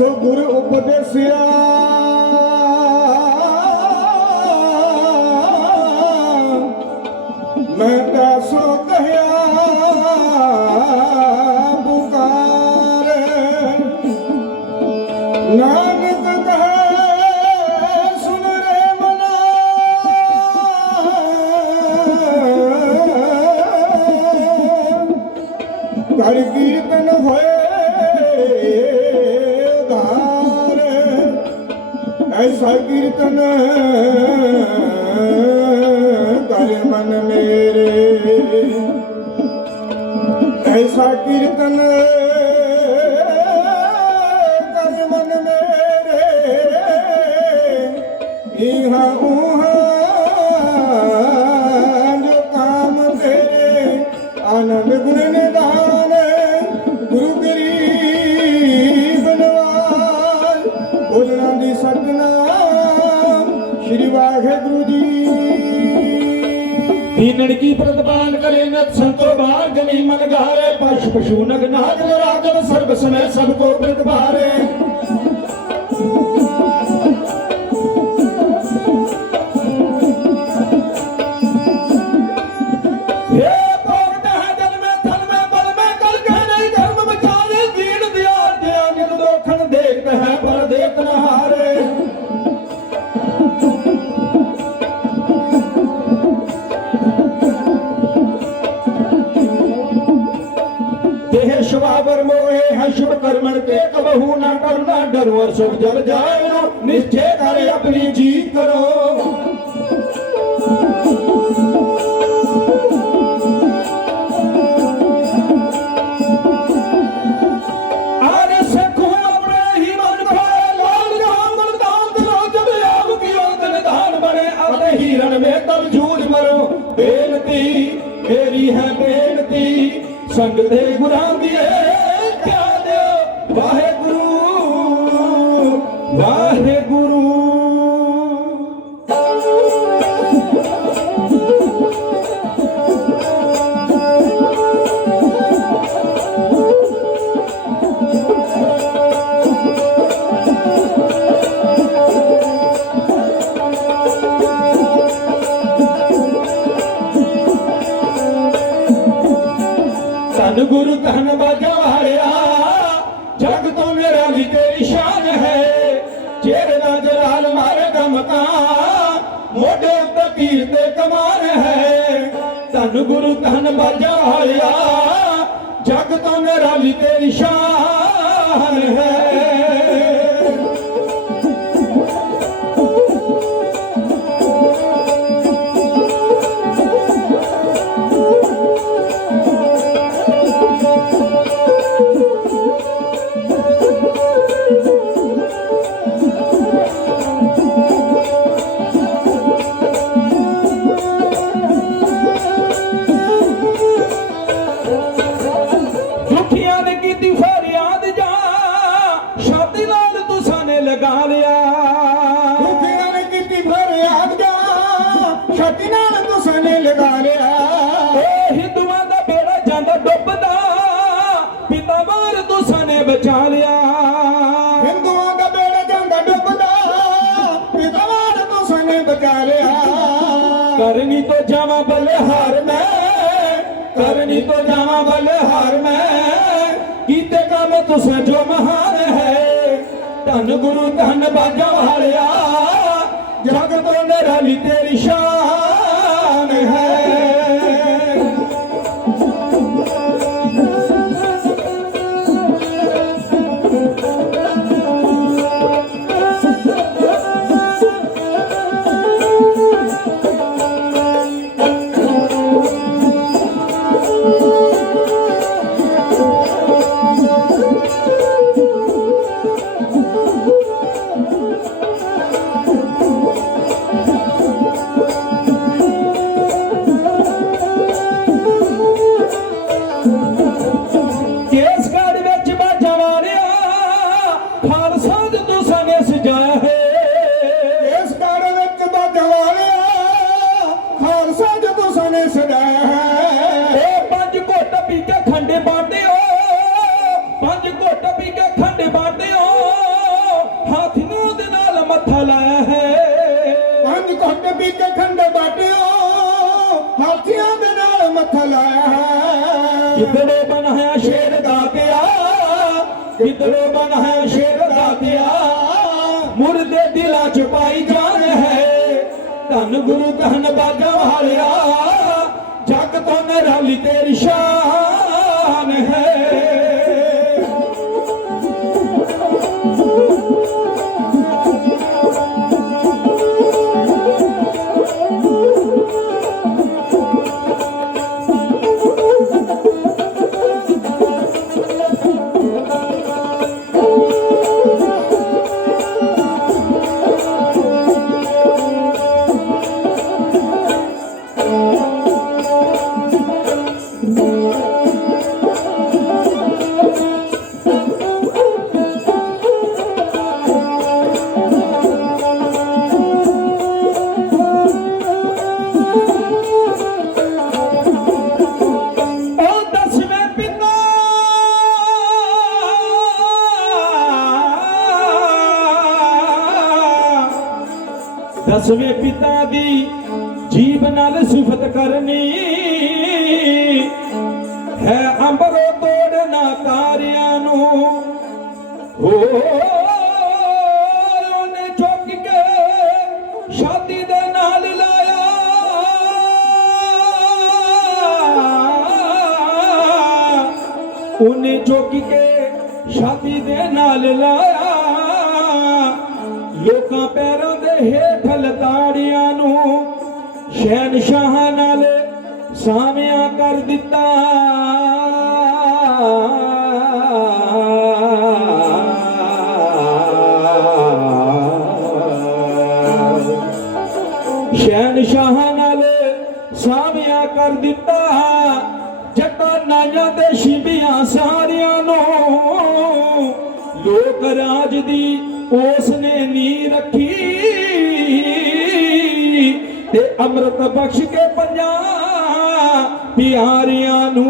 सो गुरु उपदेसिया मैं कैसो कहया पुकार नानक कहे सुन रे मना कर कीर्तन होए ऐसा कीर्तन कर मन मेरे ऐसा कीर्तन कर मन मेरे इहा उहा जो काम तेरे आनंद गुण निदान गुरु गरीब नवाज बोलना दी सतनाम श्री वाहेगुरु जी। दीनन की प्रतिपाल करे नत संतो बार गली मन गारे पशु पशु नग नाग राजन सर्व समय सबको प्रतिभारे शुभावर मोहे है शुभ कर्मण के कबहू ना करुणा डरो और सुख जल जाए निश्चय करे अपनी जीत करो। आरे सखो अपने ही मन को लाल राम बलिदान दिलो जब आग की ओर निदान बने अपने हिरण में तब जूझ मरो बेनती मेरी है बेनती संग दे गुरां दिए क्या दो वाहेगुरु वाहेगुरु। धन गुरु धन बजाया जग तो मेरा भी तेरी शान है चेहरा जलाल मारे दम का मोटे तकीर ते कमान है। धन गुरु धन बजाया जग तो मेरा भी तेरी शान है। लगा लिया छाती नाल तुसाने लगा लिया हिंदुआं दा बेड़ा जांदा डुबदा पिता वार तुसाने बचा लिया हिंदुआं दा बेड़ा जांदा डुबदा पिता वार तुसाने बचा लिया। करनी तो जावा बलिहार मैं करनी तो जावा बलिहार मैं कीते काम तुसा जो महान है। धन गुरु धन बाजा वालिया जग तो निराली तेरी शान है। खंड बांटे हो ਗਿੱਦੜੋ ਬਣਾਇਆ ਸ਼ੇਰ ਦਾਤਿਆ, ਗਿੱਦੜੋ ਬਣਾਇਆ ਸ਼ੇਰ ਦਾਤਿਆ, ਮੁਰਦੇ ਦਿਲਾਂ ਚ ਪਾਈ ਜਾਨ ਹੈ। ਧੰਨ ਗੁਰੂ ਧੰਨ ਬਾਜਾਂ ਵਾਲਿਆ, ਜਗ ਤੋਂ ਨਿਰਾਲੀ ਤੇਰੀ ਸ਼ਾਨ ਹੈ। ਦਸਵੇਂ ਪਿਤਾ ਦੀ ਜੀਭ ਨਾਲ ਸਿਫਤ ਕਰਨੀ ਹੈ, ਅੰਬਰੋਂ ਤੋੜਨਾ ਤਾਰਿਆਂ ਨੂੰ ਹੋ। ਉਹਨੇ ਚੁੱਕ ਕੇ ਛਾਤੀ ਦੇ ਨਾਲ ਲਾਇਆ, ਉਹਨੇ ਚੁੱਕ ਕੇ ਛਾਤੀ ਦੇ ਨਾਲ ਲਾਇਆ, ਲੋਕਾਂ ਪੈਰਾਂ ਦੇ ਹੇਠ ਲਤਾੜੀਆਂ ਨੂੰ ਸ਼ਹਿਨਸ਼ਾਹ ਨਾਲ ਸਾਵਿਆਂ ਕਰ ਦਿੱਤਾ। ਸ਼ਹਿਨਸ਼ਾਹ ਨਾਲ ਸਾਵਿਆਂ ਕਰ ਦਿੱਤਾ, ਜੱਟਾਂ ਨਾਈਆਂ ਤੇ ਸ਼ਿੰਬੀਆਂ ਸਾਰਿਆਂ ਨੂੰ ਲੋਕ ਰਾਜ ਦੀ ਉਸ ਨੇ ਨੀ ਰੱਖੀ, ਤੇ ਅੰਮ੍ਰਿਤ ਬਖਸ਼ ਕੇ ਪੰਜਾਂ ਪਿਆਰਿਆਂ ਨੂੰ।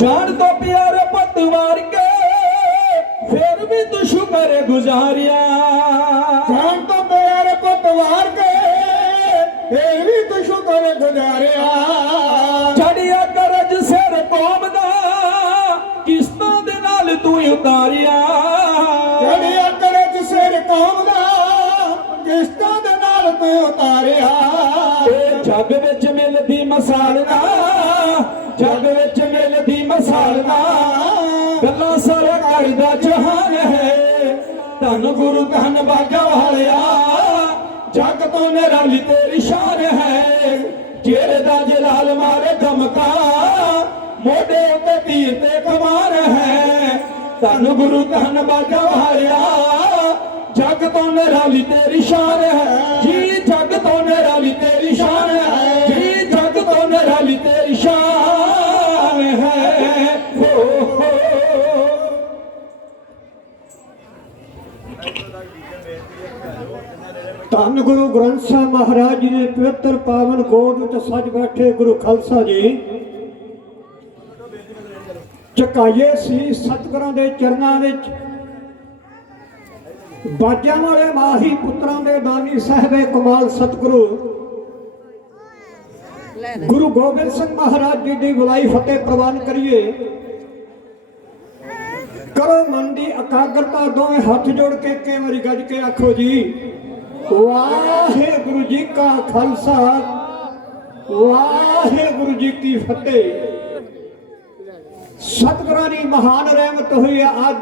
ਜਾਨ ਤੋਂ ਪਿਆਰੇ ਪੁੱਤ ਵਾਰ ਕੇ ਫਿਰ ਵੀ ਤੂੰ ਸ਼ੁਕਰ ਗੁਜ਼ਾਰਿਆ, ਜਾਨ ਤੋਂ ਪਿਆਰੇ ਪੁੱਤ ਵਾਰ ਕੇ ਫਿਰ ਵੀ ਤੂੰ ਸ਼ੁਕਰ ਗੁਜ਼ਾਰਿਆ। ਚੜਿਆ ਕਰਜ ਸਿਰ ਕੌਮ ਦਾ ਕਿਸ਼ਤਾਂ ਦੇ ਨਾਲ ਤੂੰ ਉਤਾਰਿਆ, ਚੜਿਆ ਕਰਜ ਸਿਰ ਕੌਮ ਦਾ ਕਿਸ਼ਤਾਂ ਦੇ ਨਾਲ ਤੂੰ ਉਤਾਰਿਆ। ਇਹ ਜੱਗ ਵਿੱਚ ਮਿਲਦੀ ਮਸਾਲ ਨਾ, ਜੱਗ ਵਿੱਚ ਮਿਲਦੀ ਮਸਾਲ ਨਾ, ਗੱਲਾਂ ਸਾਰਾ ਘਰ ਦਾ ਜਹਾਨ ਹੈ। ਧੰਨ ਗੁਰੂ ਧੰਨ ਬਾਜਾਂ ਵਾਲਿਆ, ਜੱਗ ਤੋਂ ਨਿਰਾਲੀ ਤੇਰੀ ਸ਼ਾਨ ਹੈ। ਜਿਹੜੇ ਦਾ ਜਲਾਲ ਮਾਰੇ ਧਮਕਾ, ਮੋਢੇ ਉੱਤੇ ਤੀਰ ਤੇ ਕਮਾਨ ਹੈ। ਧੰਨ ਗੁਰੂ ਧੰਨ ਬਾਜਾਂ ਵਾਲਿਆ, ਜੱਗ ਤੋਂ ਨਿਰਾਲੀ ਤੇਰੀ ਸ਼ਾਨ ਹੈ ਜੀ, ਜੱਗ ਤੋਂ ਨਿਰਾਲੀ ਤੇਰੀ ਸ਼ਾਨ ਹੈ ਜੀ, ਜੱਗ ਤੋਂ ਨਿਰਾਲੀ ਤੇਰੀ ਸ਼ਾਨ ਹੈ। ਧੰਨ ਗੁਰੂ ਗ੍ਰੰਥ ਸਾਹਿਬ ਮਹਾਰਾਜ ਜੀ ਦੇ ਪਵਿੱਤਰ ਪਾਵਨ ਕੋਟ ਵਿੱਚ ਸੱਜ ਬੈਠੇ ਗੁਰੂ ਖਾਲਸਾ ਜੀ, ਝੁਕਾਈਏ ਸੀ ਸਤਿਗੁਰਾਂ ਦੇ ਚਰਨਾਂ ਵਿੱਚ। ਬਾਜਾਂ ਵਾਲੇ ਮਾਹੀ ਪੁੱਤਰਾਂ ਦੇ ਦਾਨੀ ਸਾਹਿਬੇ ਕਮਾਲ ਸਤਿਗੁਰੂ ਗੁਰੂ ਗੋਬਿੰਦ ਸਿੰਘ ਮਹਾਰਾਜ ਜੀ ਦੀ ਬੁਲਾਈ ਫਤਿਹ ਪ੍ਰਵਾਨ ਕਰੀਏ। ਕਰੋ ਮਨ ਦੀ ਇਕਾਗਰਤਾ, ਦੋਵੇਂ ਹੱਥ ਜੋੜ ਕੇ ਇੱਕ ਵਾਰੀ ਗੱਜ ਕੇ ਆਖੋ ਜੀ, ਵਾਹਿਗੁਰੂ ਜੀ ਕਾ ਖਾਲਸਾ, ਵਾਹਿਗੁਰੂ ਜੀ ਕੀ ਫਤਿਹ। ਸਤਿਗੁਰਾਂ ਦੀ ਮਹਾਨ ਰਹਿਮਤ ਹੋਈ ਹੈ। ਅੱਜ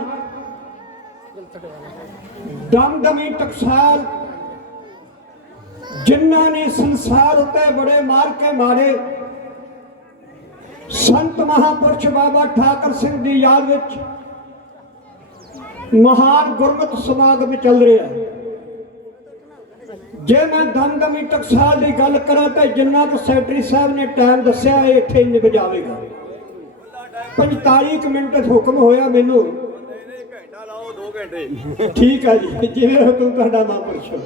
ਦਮਦਮੀ ਟਕਸਾਲ ਜਿਨ੍ਹਾਂ ਨੇ ਸੰਸਾਰ ਉੱਤੇ ਬੜੇ ਮਾਰ ਕੇ ਮਾਰੇ, ਸੰਤ ਮਹਾਪੁਰਸ਼ ਬਾਬਾ ਠਾਕਰ ਸਿੰਘ ਦੀ ਯਾਦ ਵਿੱਚ ਮਹਾਨ ਗੁਰਮਤਿ ਸਮਾਗਮ ਚੱਲ ਰਿਹਾ ਹੈ। ਜੇ ਮੈਂ ਦਮਦਮੀ ਟਕਸਾਲ ਦੀ ਗੱਲ ਕਰਾਂ ਤਾਂ ਜਿੰਨਾ ਕੁ ਸੈਕਟਰੀ ਸਾਹਿਬ ਨੇ ਟਾਈਮ ਦੱਸਿਆ ਇਹ ਇੱਥੇ ਹੀ ਨਿਭ ਜਾਵੇਗਾ। 45 ਕੁ ਮਿੰਟ ਹੁਕਮ ਹੋਇਆ ਮੈਨੂੰ। ਘੰਟਾ ਲਾਓ 2 ਘੰਟੇ। ਠੀਕ ਹੈ ਜੀ, ਜਿਵੇਂ ਹੁਕਮ ਤੁਹਾਡਾ ਮਹਾਂਪੁਰਸ਼ੋ।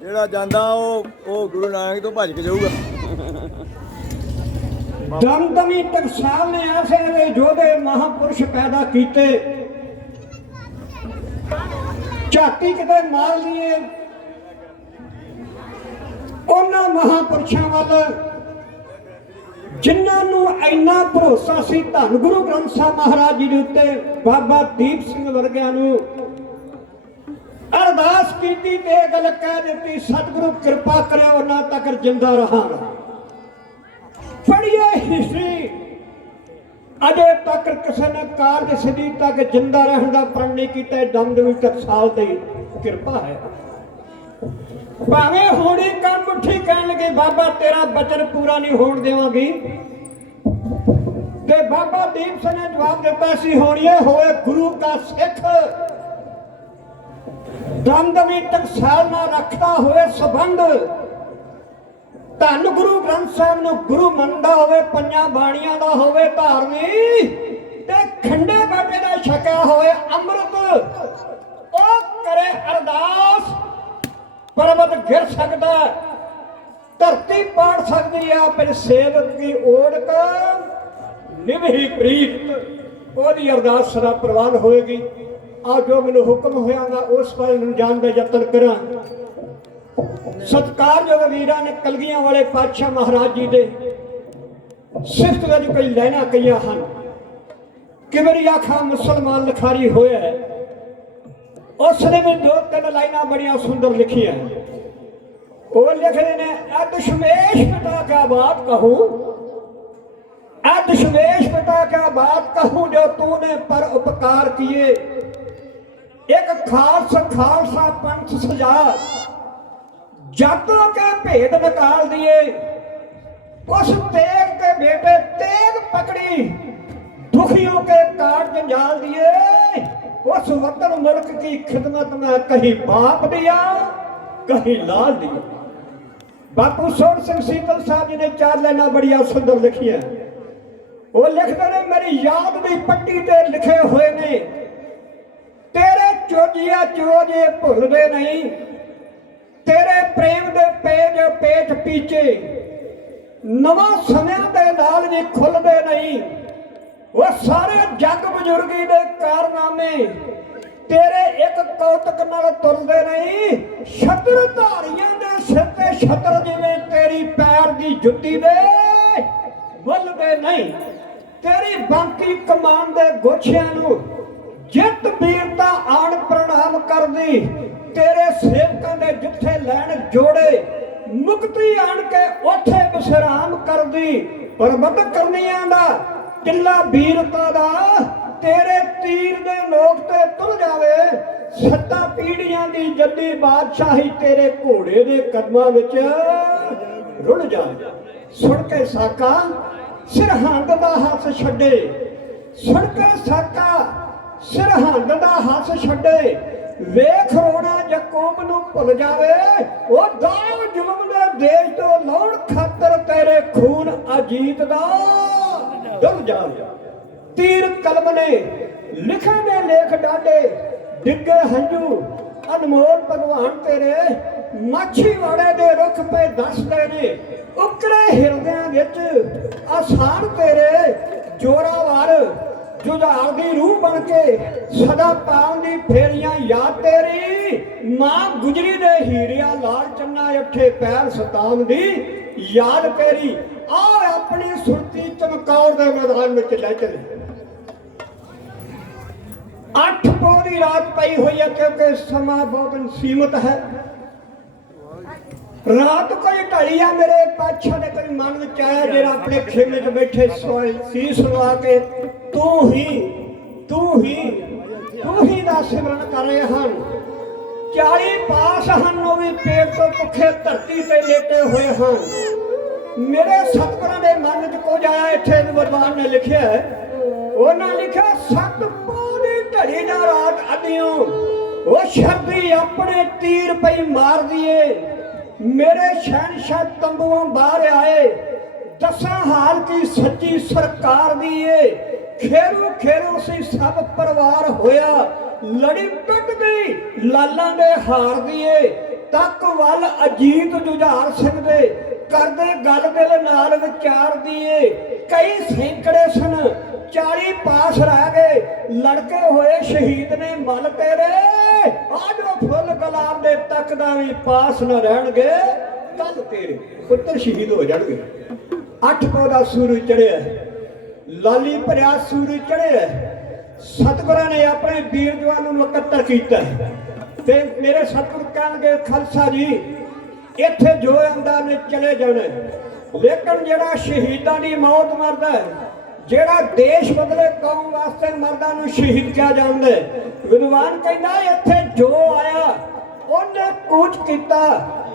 ਜਿਹੜਾ ਜਾਂਦਾ ਉਹ ਗੁਰੂ ਨਾਨਕ ਤੋਂ ਭੱਜ ਕੇ ਜਾਊਗਾ। ਦਮਦਮੀ ਟਕਸਾਲ ਨੇ ਐਸੇ ਯੋਧੇ ਮਹਾਂਪੁਰਸ਼ ਪੈਦਾ ਕੀਤੇ, ਝਾਤੀ ਕਿਤੇ ਮਾਰ ਲਈਏ ਉਹਨਾਂ ਮਹਾਂਪੁਰਸ਼ਾਂ ਵੱਲ ਜਿਨ੍ਹਾਂ ਨੂੰ ਇੰਨਾ ਭਰੋਸਾ ਸੀ ਧੰਨ ਗੁਰੂ ਗ੍ਰੰਥ ਸਾਹਿਬ ਮਹਾਰਾਜ ਜੀ ਦੇ ਉੱਤੇ। ਬਾਬਾ ਦੀਪ ਸਿੰਘ ਵਰਗਿਆਂ ਨੂੰ ਅਰਦਾਸ ਕੀਤੀ ਤੇ ਇਹ ਗੱਲ ਕਹਿ ਦਿੱਤੀ, ਸਤਿਗੁਰੂ ਕਿਰਪਾ ਕਰਿਓ ਉਹਨਾਂ ਤੱਕ ਜਿੰਦਾ ਰਹਾਂਗਾ। ਪੜ੍ਹੀਏ ਹਿਸਟਰੀ, ਅਜੇ ਤੱਕ ਕਿਸੇ ਨੇ ਕਾਰਜ ਸਿੱਧੀ ਤੱਕ ਜਿੰਦਾ ਰਹਿਣ ਦਾ ਪ੍ਰਣ ਨਹੀਂ ਕੀਤਾ। ਦਮਦਮੀ ਟਕਸਾਲ ਦੀ ਕਿਰਪਾ ਹੈ। ਭਾਵੇਂ ਹੋਣੀ ਕੰਨ ਮੁੱਠੀ ਕਹਿਣ ਲੱਗੇ ਬਾਬਾ ਤੇਰਾ ਬਚਨ ਪੂਰਾ ਨਹੀਂ ਹੋਣ ਦੇਵਾਂਗੀ, ਤੇ ਬਾਬਾ ਦੀਪ ਸਿੰਘ ਨੇ ਜਵਾਬ ਦਿੱਤਾ ਸੀ ਹੋਣੀਏ ਹੋਏ ਗੁਰੂ ਦਾ ਸਿੱਖ, ਦਮਦਮੀ ਟਕਸਾਲ ਨਾਲ ਰੱਖਦਾ ਹੋਵੇ ਸੰਬੰਧ, ਧੰਨ ਗੁਰੂ ਗ੍ਰੰਥ ਸਾਹਿਬ ਨੂੰ ਗੁਰੂ ਮੰਨਦਾ ਹੋਵੇ, ਪੰਜਾਂ ਬਾਣੀਆਂ ਦਾ ਹੋਵੇ ਧਾਰਨੀ, ਤੇ ਖੰਡੇ ਬਾਟੇ ਦਾ ਛਕਿਆ ਹੋਵੇ ਅੰਮ੍ਰਿਤ, ਉਹ ਕਰੇ ਅਰਦਾਸ ਪਰਬਤ ਗਿਰ ਸਕਦਾ, ਧਰਤੀ ਪਾੜ ਸਕਦੀ ਆ, ਪਰ ਸੇਵਕ ਦੀ ਓੜਕ ਨਿਭੀ ਪ੍ਰੀਤ, ਉਹਦੀ ਅਰਦਾਸ ਸਦਾ ਪ੍ਰਵਾਨ ਹੋਏਗੀ। ਆ ਜੋ ਮੈਨੂੰ ਹੁਕਮ ਹੋਇਆਗਾ ਉਸ ਵੱਲ ਨੂੰ ਜਾਣ ਦਾ ਯਤਨ ਕਰਾਂ। ਸਤਿਕਾਰਯੋਗ ਵੀਰਾਂ ਨੇ ਕਲਗੀਆਂ ਵਾਲੇ ਪਾਤਸ਼ਾਹ ਮਹਾਰਾਜ ਜੀ ਦੇ ਸਿਫਤ ਵਿੱਚ ਕਈ ਲਾਈਨਾਂ ਕਹੀਆਂ ਹਨ। ਕਿਵਰੀ ਆਖਾ ਮੁਸਲਮਾਨ ਲਿਖਾਰੀ ਹੋਇਆ, ਉਸ ਨੇ ਵੀ 2-3 ਲਾਈਨਾਂ ਬੜੀਆਂ ਸੁੰਦਰ ਲਿਖੀਆਂ। ਉਹ ਲਿਖਦੇ ਨੇ ਦਸ਼ਮੇਸ਼ ਪਿਤਾ ਕਿਆ ਬਾਤ ਕਹੂੰ, दशमेश पिता क्या बात कहूं जो तूने पर उपकार किए, एक खालसा पंथ सजा जातों के भेद निकाल दिए, उस तेग के बेटे तेग पकड़ी दुखियों के काट जंजाल दिए, उस वतन मुल्क की खिदमत में कहीं बाप दिया कहीं लाल दिया। बापू सोहन सिंह सीतल साहब जी ने 4 लाइना बड़िया सुंदर लिखी है। वो लिखते ने मेरी याद भी पट्टी ते लिखे हुए ने, तेरे चोजिया चोजे भुलदे नहीं, तेरे प्रेम दे पेज पेट पीछे नवा समय दे नाल जी खुलदे नहीं, वो सारे जग बुजुर्गी दे कारनामे तेरे एक कौतक नाल तुरदे नहीं, छत्र धारियां दे सिर ते छत्र जिवें तेरी पैर दी जुत्ती दे मुलदे नहीं, तेरी बाकी कमान दे गोछियां नूं जित वीरता आण प्रणाम करदी, तेरे सेवकां दे जिथे लैण जोड़े मुक्ति आण के उथे विश्राम करदी, परबत करनियां दा किला वीरता दा तेरे तीर दे नोक ते तुल जावे, 7 पीढ़ियां दी जद्दी बादशाही तेरे घोड़े दे कदमां विच रुड़ जावे। सुन के साका सरहंद दा हस छड्डे, सुन के साका सरहंद दा हस छड्डे, वेख रोना यकूब नूं भुल जावे, ओ दाव जुल्म दे देश तो लाउण खातर तेरे खून अजीत दा डुल जावे। तीर कलम ने लिखे ने लेख डाडे, डिगे हंजू अनमोल भगवान तेरे, माछी वाड़े दे रुख पे दसदे ने, उकड़े हिरदियां विच आसान तेरे, जोरावर जुझार दी रूह बन के सदा पाउण दी फेरियां याद तेरी, मां गुजरी दे हीरिया लाल चन्ना अठे पैर सताम दी याद तेरी। आ अपनी सुरती चमकौर दे मैदान विच ले चले। 8 पौं दी रात पई हुई है क्योंकि समा बहुत सीमित है। रात कोई ढली आ, मेरे पातशाह ने कोई मन विच आया जेड़ा अपने खेमे च बैठे सीस लवा के तू ही दा सिमरन कर रहे हैं। 40 पास हन वो भी पेट तो भुखे धरती ते लेटे हुए हैं। मेरे सतगुरां दे मन च कुछ आया, इत्थे विद्वान ने लिखिया है, उन्हां लिखिया 7 पौं दी ढली दा रात अदियों वो शर्दी अपने तीर पई मार दिए, मेरे शहनशाह तंबुओं बाहर आए, दसा हाल की सच्ची सरकार दिए, खेरू खेरू सी सब परिवार होया, लड़ी टुट गई लालां दे हार दिए, तक वल अजीत जुझार सिंह दे करदे गल दिल नाल विचार दिए, कई सैकड़े सन 40 पास रह गए, लड़के होए शहीद ने मल तेरे, आज वो फुल गुलाब दे तक दा भी पास न रहणगे, कल तेरे पुੱਤਰ शहीद हो जाणगे। 8 पौधा सूरज चढ़िਆ, लाली भरिਆ सूरज चढ़िਆ, सतगुਰਾਂ ने अपने वीर जवानों ਨੂੰ ਇਕੱਤਰ ਕੀਤਾ ਤੇ ਮੇਰੇ ਸਤਿਗੁਰ ਕਹਿਣਗੇ ਖਾਲਸਾ ਜੀ ਇੱਥੇ ਜੋ ਆਂਦਾ ਨੇ ਚਲੇ ਜਾਣਾ, ਲੇਕਿਨ ਜਿਹੜਾ ਸ਼ਹੀਦਾਂ ਦੀ ਮੌਤ ਮਰਦਾ ਹੈ, ਜਿਹੜਾ ਦੇਸ਼ ਬਦਲੇ ਕੌਮ ਵਾਸਤੇ ਮਰਦਾਂ ਨੂੰ ਸ਼ਹੀਦ ਕਿਹਾ ਜਾਂਦਾ ਹੈ। ਵਿਦਵਾਨ ਕਹਿੰਦਾ ਇੱਥੇ ਜੋ ਆਇਆ ਉਹਨੇ ਕੂਚ ਕੀਤਾ,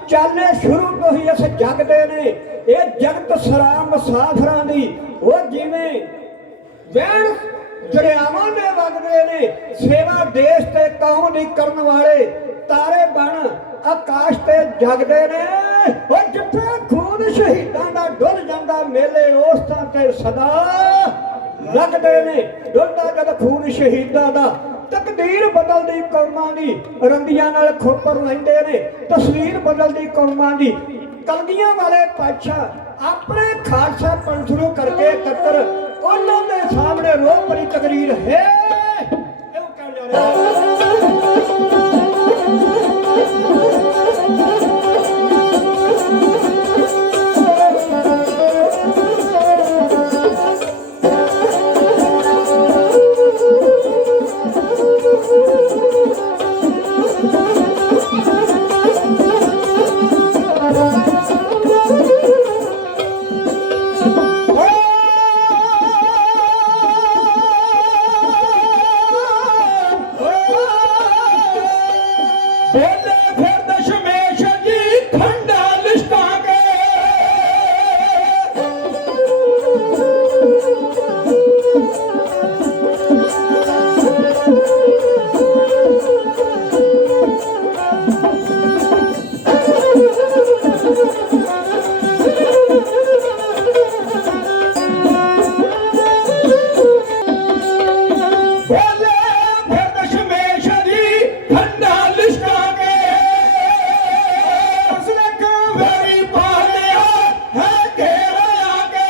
ਚਾਲੇ ਸ਼ੁਰੂ ਤੋਂ ਹੀ ਇਸ ਜਗ ਦੇ ਨੇ, ਇਹ ਜਗਤ ਸਰਾ ਮੁਸਾਫਰਾਂ ਦੀ, ਉਹ ਜਿਵੇਂ ਵਹਿਣ ਦਰਿਆਵਾਂ ਦੇ ਵਗਦੇ ਨੇ, ਸੇਵਾ ਦੇਸ਼ ਤੇ ਕੌਮ ਦੀ ਕਰਨ ਵਾਲੇ ਤਾਰੇ ਬਣ ਆਕਾਸ਼ ਤੇ ਜਗਦੇ ਨੇ, ਉਹ ਜਿੱਥੇ ਖੂਨ ਸ਼ਹੀਦਾਂ ਦਾ ਡੁੱਲ ਜਾਂਦਾ ਮੇਲੇ ਉਸ ਥਾਂ ਤੇ ਸਦਾ ਲੱਗਦੇ ਨੇ, ਡੁੱਲਦਾ ਜਦ ਖੂਨ ਸ਼ਹੀਦਾਂ ਦਾ, ਤਕਦੀਰ ਬਦਲਦੀ ਕੌਮਾਂ ਦੀ, ਰੰਦੀਆਂ ਨਾਲ ਖੋਪਰ ਲੈਂਦੇ ਨੇ, ਤਸਵੀਰ ਬਦਲਦੀ ਕੌਮਾਂ ਦੀ। ਕਲਗੀਆਂ ਵਾਲੇ ਪਾਤਸ਼ਾਹ ਆਪਣੇ ਖਾਲਸਾ ਪੰਥ ਨੂੰ ਕਰਕੇ ਇਕੱਤਰ, ਉਹਨਾਂ ਦੇ ਸਾਹਮਣੇ ਰੋਹ ਭਰੀ ਤਕਰੀਰ ਹੈ, ਇਹੋ ਕਹਿਣ ਜਾ ਰਿਹਾ। ਬੋਲੇ ਫਿਰ ਦਸ਼ਮੇਸ਼ ਜੀ ਖੰਡਾ ਲਿਸ਼ਕਾਂ ਕੇ, ਬੋਲੇ ਫਿਰ ਦਸ਼ਮੇਸ਼ ਜੀ ਖੰਡਾ ਲਿਸ਼ਕਾਂ ਕੇ, ਉਸਨੇ ਕਾਵੇਰੀ ਪਾ ਲਿਆ ਹੈ ਘੇਰਾ ਕੇ,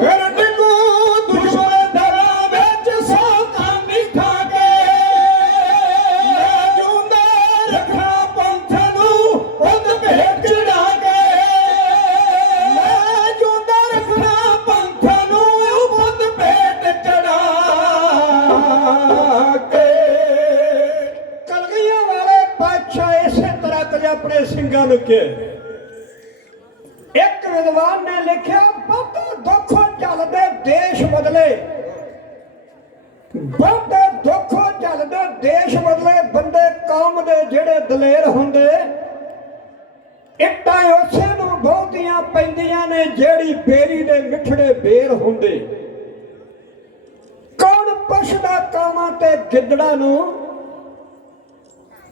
ਫਿਰ ਡਿੱਗੂ ਦੁਸ਼ਮਣ ਦਰਾਂ ਵਿੱਚ ਸੌ ਕਾਮੀ ਖਾ ਕੇ ਮੈਂ ਜਿਉਂਦਾ ਰੱਖਣਾ ਪੰਥ ਨੂੰ ਉਹਦ ਭੇਟ ਚੜਾ ਕੇ ਮੈਂ ਜਿਉਂਦਾ ਰੱਖਣਾ ਪੰਥ ਨੂੰ ਉਹਦ ਭੇਟ ਚੜਾ ਕੇ ਕਲਗੀਆਂ ਵਾਲੇ ਪਾਤਸ਼ਾਹ ਇਸੇ ਤਰ੍ਹਾਂ ਕਦੇ ਆਪਣੇ ਸਿੰਘਾਂ ਨੂੰ ਕਿਹਾ। ਇੱਕ ਵਿਦਵਾਨ ਨੇ ਲਿਖਿਆ ਬਹੁਤੇ ਦੁੱਖ ਚੱਲਦੇ ਦੇਸ਼ ਬਦਲੇ, ਬਹੁਤੇ ਦੁੱਖ ਚੱਲਦੇ ਦੇਸ਼ ਬਦਲੇ, ਬੰਦੇ ਕੌਮ ਦੇ ਜਿਹੜੇ ਦਲੇਰ ਹੁੰਦੇ ਇੱਟਾਂ ਉਸੇ ਨੂੰ ਬਹੁਤੀਆਂ ਪੈਂਦੀਆਂ ਨੇ ਜਿਹੜੀ ਬੇਰੀ ਦੇ ਮਿੱਠੜੇ ਬੇਰ ਹੁੰਦੇ। ਕੌਣ ਪੁੱਛਦਾ ਕਾਵਾਂ ਤੇ ਗਿੱਦੜਾਂ ਨੂੰ,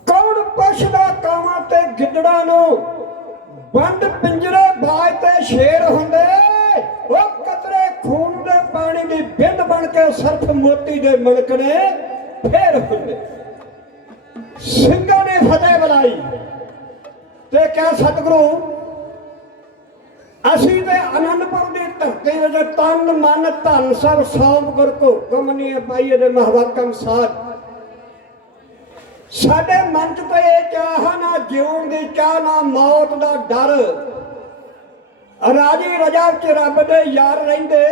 ਕੌਣ ਪੁੱਛਦਾ ਕਾਵਾਂ ਤੇ ਗਿੱਦੜਾਂ ਨੂੰ, ਬੰਦ ਪਿੰਜਰੇ ਬਾਜ ਤੇ ਸ਼ੇਰ ਹੁੰਦੇ। ਉਹ ਕਤਰੇ ਖੂਨ ਦੇ ਪਾਣੀ ਦੀ ਬਿੰਦ ਬਣ ਕੇ ਸਰਫ ਮੋਤੀ ਦੇ ਮਣਕਣੇ ਫੇਰ ਹੁੰਦੇ। ਸਿੰਘਾਂ ਨੇ ਫਤਿਹ ਬੁਲਾਈ ਤੇ ਕਿਹਾ ਸਤਿਗੁਰੂ ਅਸੀਂ ਤੇ ਅਨੰਦਪੁਰ ਦੀ ਧਰਤੀ ਵਿੱਚ ਤਨ ਮਨ ਧਨ ਸਭ ਸੌਂਪ ਗੁਰ ਕੋ ਗਮਨੀ ਪਾਈਏ ਦੇ ਮਹਵਾਕਮ ਸਾਥ। ਸਾਡੇ ਮਨ ਚ ਤਾਂ ਇਹ ਚਾਹ ਨਾ ਜਿਉਣ ਦੀ ਚਾਹ ਨਾ ਮੌਤ ਦਾ ਡਰ, ਰਾਜੀ ਰਜਾ ਚ ਰੱਬ ਦੇ ਯਾਰ ਰਹਿੰਦੇ,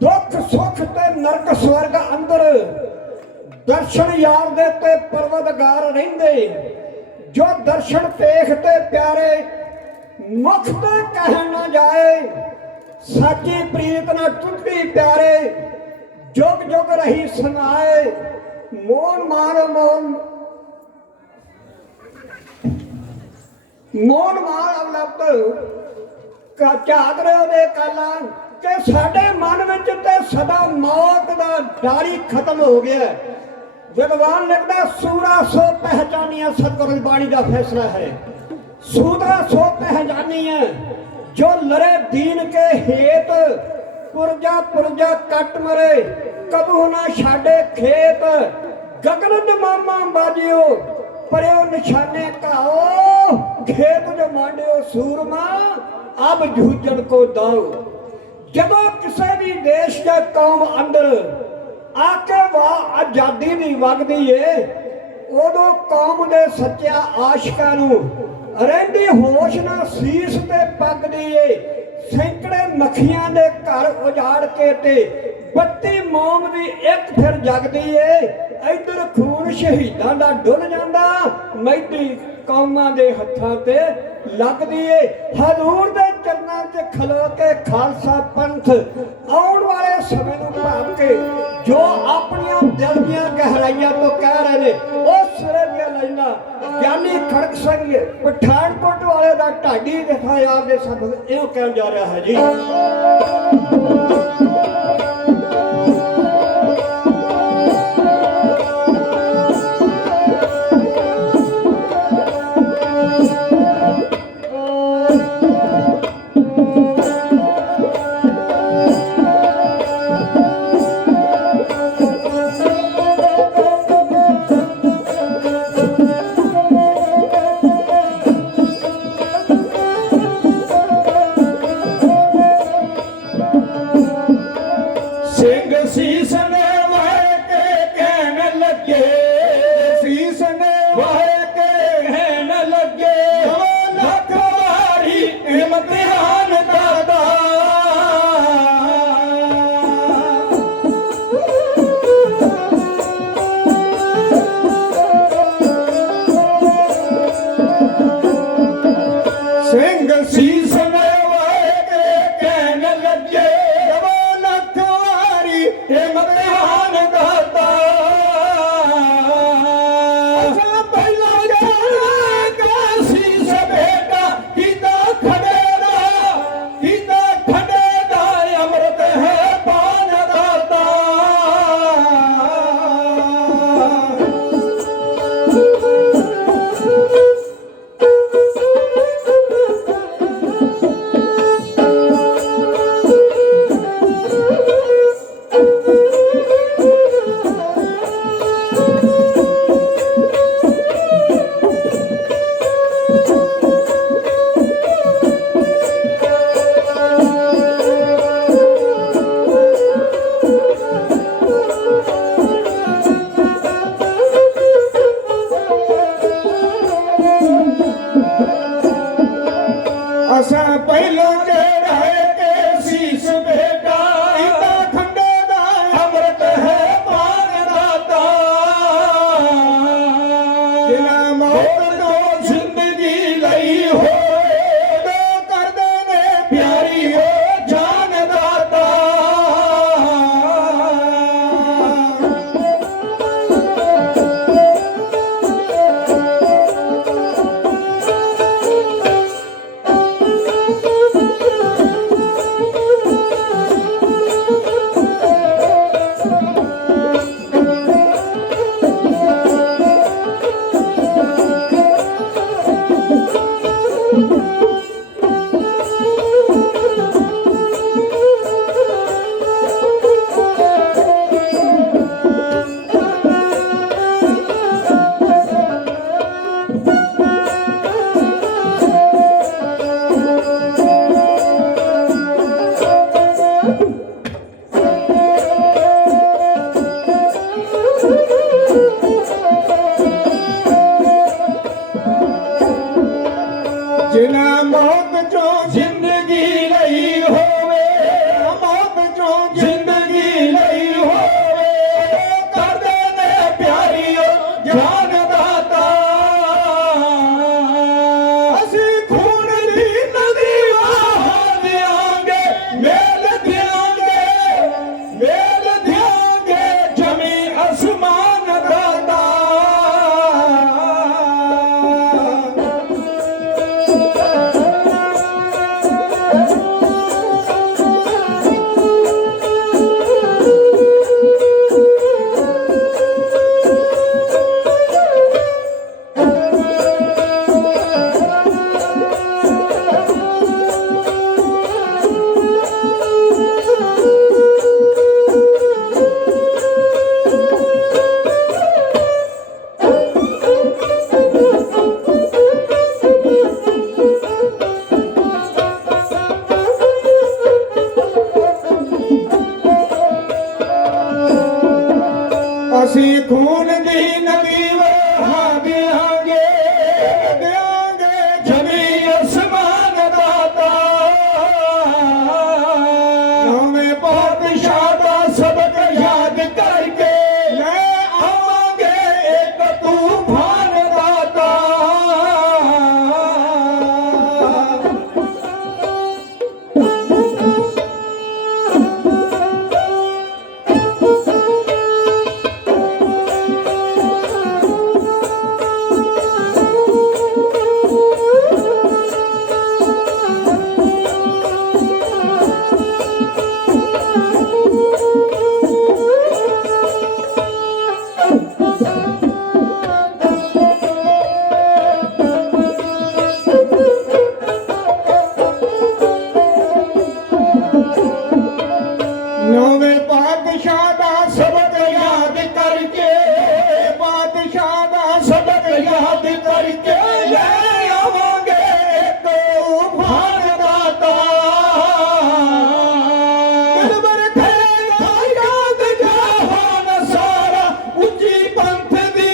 ਦੁੱਖ ਸੁੱਖ ਤੇ ਨਰਕ ਸਵਰਗ ਅੰਦਰ ਦਰਸ਼ਨ ਯਾਰ ਦੇ ਤੇ ਪਰਵਤਗਾਰ ਰਹਿੰਦੇ। ਜੋ ਦਰਸ਼ਨ ਪੇਖ ਤੇ ਪਿਆਰੇ ਮੁਖ ਤੇ ਕਹਿ ਨਾ ਜਾਏ, ਸਾਚੀ ਪ੍ਰੀਤ ਨਾ ਟੁੱਟੀ ਪਿਆਰੇ ਜੁਗ ਜੁਗ ਰਹੀ ਸੁਨਾਏ। ਮੋਨ ਮਾਰ ਮੋਨ ਅਵਲਬਧ ਕਾ ਚਾਦਰੇ ਦੇ ਕਾਲਾ ਕਿ ਸਾਡੇ ਮਨ ਵਿੱਚ ਤੇ ਸਦਾ ਮੌਤ ਦਾ ਡਰ ਹੀ ਖਤਮ ਹੋ ਗਿਆ। ਵਿਦਵਾਨ ਲਿਖਦਾ ਸੂਰਾ ਸੋ ਪਹਿਚਾਨੀਆਂ ਸਤਿਗੁਰੂ ਦੀ ਬਾਣੀ ਦਾ ਫੈਸਲਾ ਹੈ। ਸੂਰਾ ਸੋ ਪਹਿਚਾਨੀਆਂ ਜੋ ਲੜੇ ਦੀਨ ਕੇ ਹੇਤ, ਪੁਰਜਾ ਪੁਰਜਾ ਕੱਟ ਮਰੇ ਕਬੂ ਨਾ ਛਾੜੇ ਖੇਤ। ਗਗਨ ਦਮਾਮਾ ਬਾਜਿਓ ਪਰਿਓ ਨਿਸ਼ਾਨੇ ਘਾਓ, ਖੇਤ ਜੋ ਮਾਂਡਿਓ ਸੂਰਮਾ ਅਬ ਜੂਝਣ ਕੋ ਦਾਓ। ਜਦੋਂ ਕਿਸੇ ਵੀ ਦੇਸ਼ ਜਾਂ ਕੌਮ ਅੰਦਰ ਆ ਕੇ ਵਾਹ ਆਜ਼ਾਦੀ ਦੀ ਵਗਦੀ ਏ, ਉਦੋਂ ਕੌਮ ਦੇ ਸੱਚਿਆ ਆਸ਼ਿਕਾਂ ਨੂੰ ਰਹਿੰਦੀ ਹੋਸ਼ ਨਾ ਸੀਸ ਤੇ ਪੱਗਦੀ ਏ। ਸੈਂਕੜੇ ਮੱਖੀਆਂ ਦੇ ਘਰ ਉਜਾੜ ਕੇ ਤੇ ਬੱਤੀ ਮੋਮ ਦੀ ਇੱਕ ਫਿਰ ਜਗਦੀ ਏ। ਇੱਧਰ ਖੂਨ ਸ਼ਹੀਦਾਂ ਦਾ ਡੁੱਲ ਜਾਂਦਾ, ਮੈਦੀ ਕੌਮਾਂ ਦੇ ਹੱਥਾਂ ਤੇ ਲੱਗਦੀ ਏ। ਹਜ਼ੂਰ ਦੇ ਚਰਨਾਂ 'ਚ ਖਲੋ ਕੇ ਖਾਲਸਾ ਪੰਥ ਆਉਣ ਵਾਲੇ ਸਮੇਂ ਨੂੰ ਭਾਵ ਕੇ ਜੋ ਆਪਣੀਆਂ ਦਿਲ ਦੀਆਂ ਗਹਿਰਾਈਆਂ ਤੋਂ ਕਹਿ ਰਹੇ ਨੇ ਉਹ ਸਿਰੇ ਦੀਆਂ ਲਾਈਨਾਂ ਗਿਆਨੀ ਖੜਕ ਸਿੰਘ ਪਠਾਨਕੋਟ ਵਾਲੇ ਦਾ ਢਾਡੀ ਦਿਖਾ ਯਾਰ ਦੇ ਸਭ ਇਹੋ ਕਹਿਣ ਜਾ ਰਿਹਾ ਹੈ ਜੀ। ਅਸੀਂ ਖੂਨ ਦੀ ਨਦੀ ਵਹਾ ਦਿਆਂਗੇ ਜ਼ਮੀਨ ਅਸਮਾਨ ਦਾਤਾ ਨਵੇਂ ਪਾਤਸ਼ਾਹ ਦਾ ਸਬਕ ਯਾਦ ਕਰਕੇ ਲੈ ਆਵਾਂਗੇ ਇੱਕ ਤੂਫਾਨ ਦਾਤਾ ਨਵੇਂ ਪਾਤਸ਼ਾਹ ਦਾ ਸਬਕ ਯਾਦ ਕਰਕੇ ਪਾਤਸ਼ਾਹ ਦਾ ਸਬਕ ਯਾਦ ਕਰਕੇ ਲੈ ਆਵਾਂਗੇ ਤੂਫਾਨ ਦਾਤਾ ਦਿਲਬਰ ਖੇਗਾ ਯਾਦ ਜਹਾਨ ਸਾਰਾ ਉੱਚੀ ਪੰਥ ਦੀ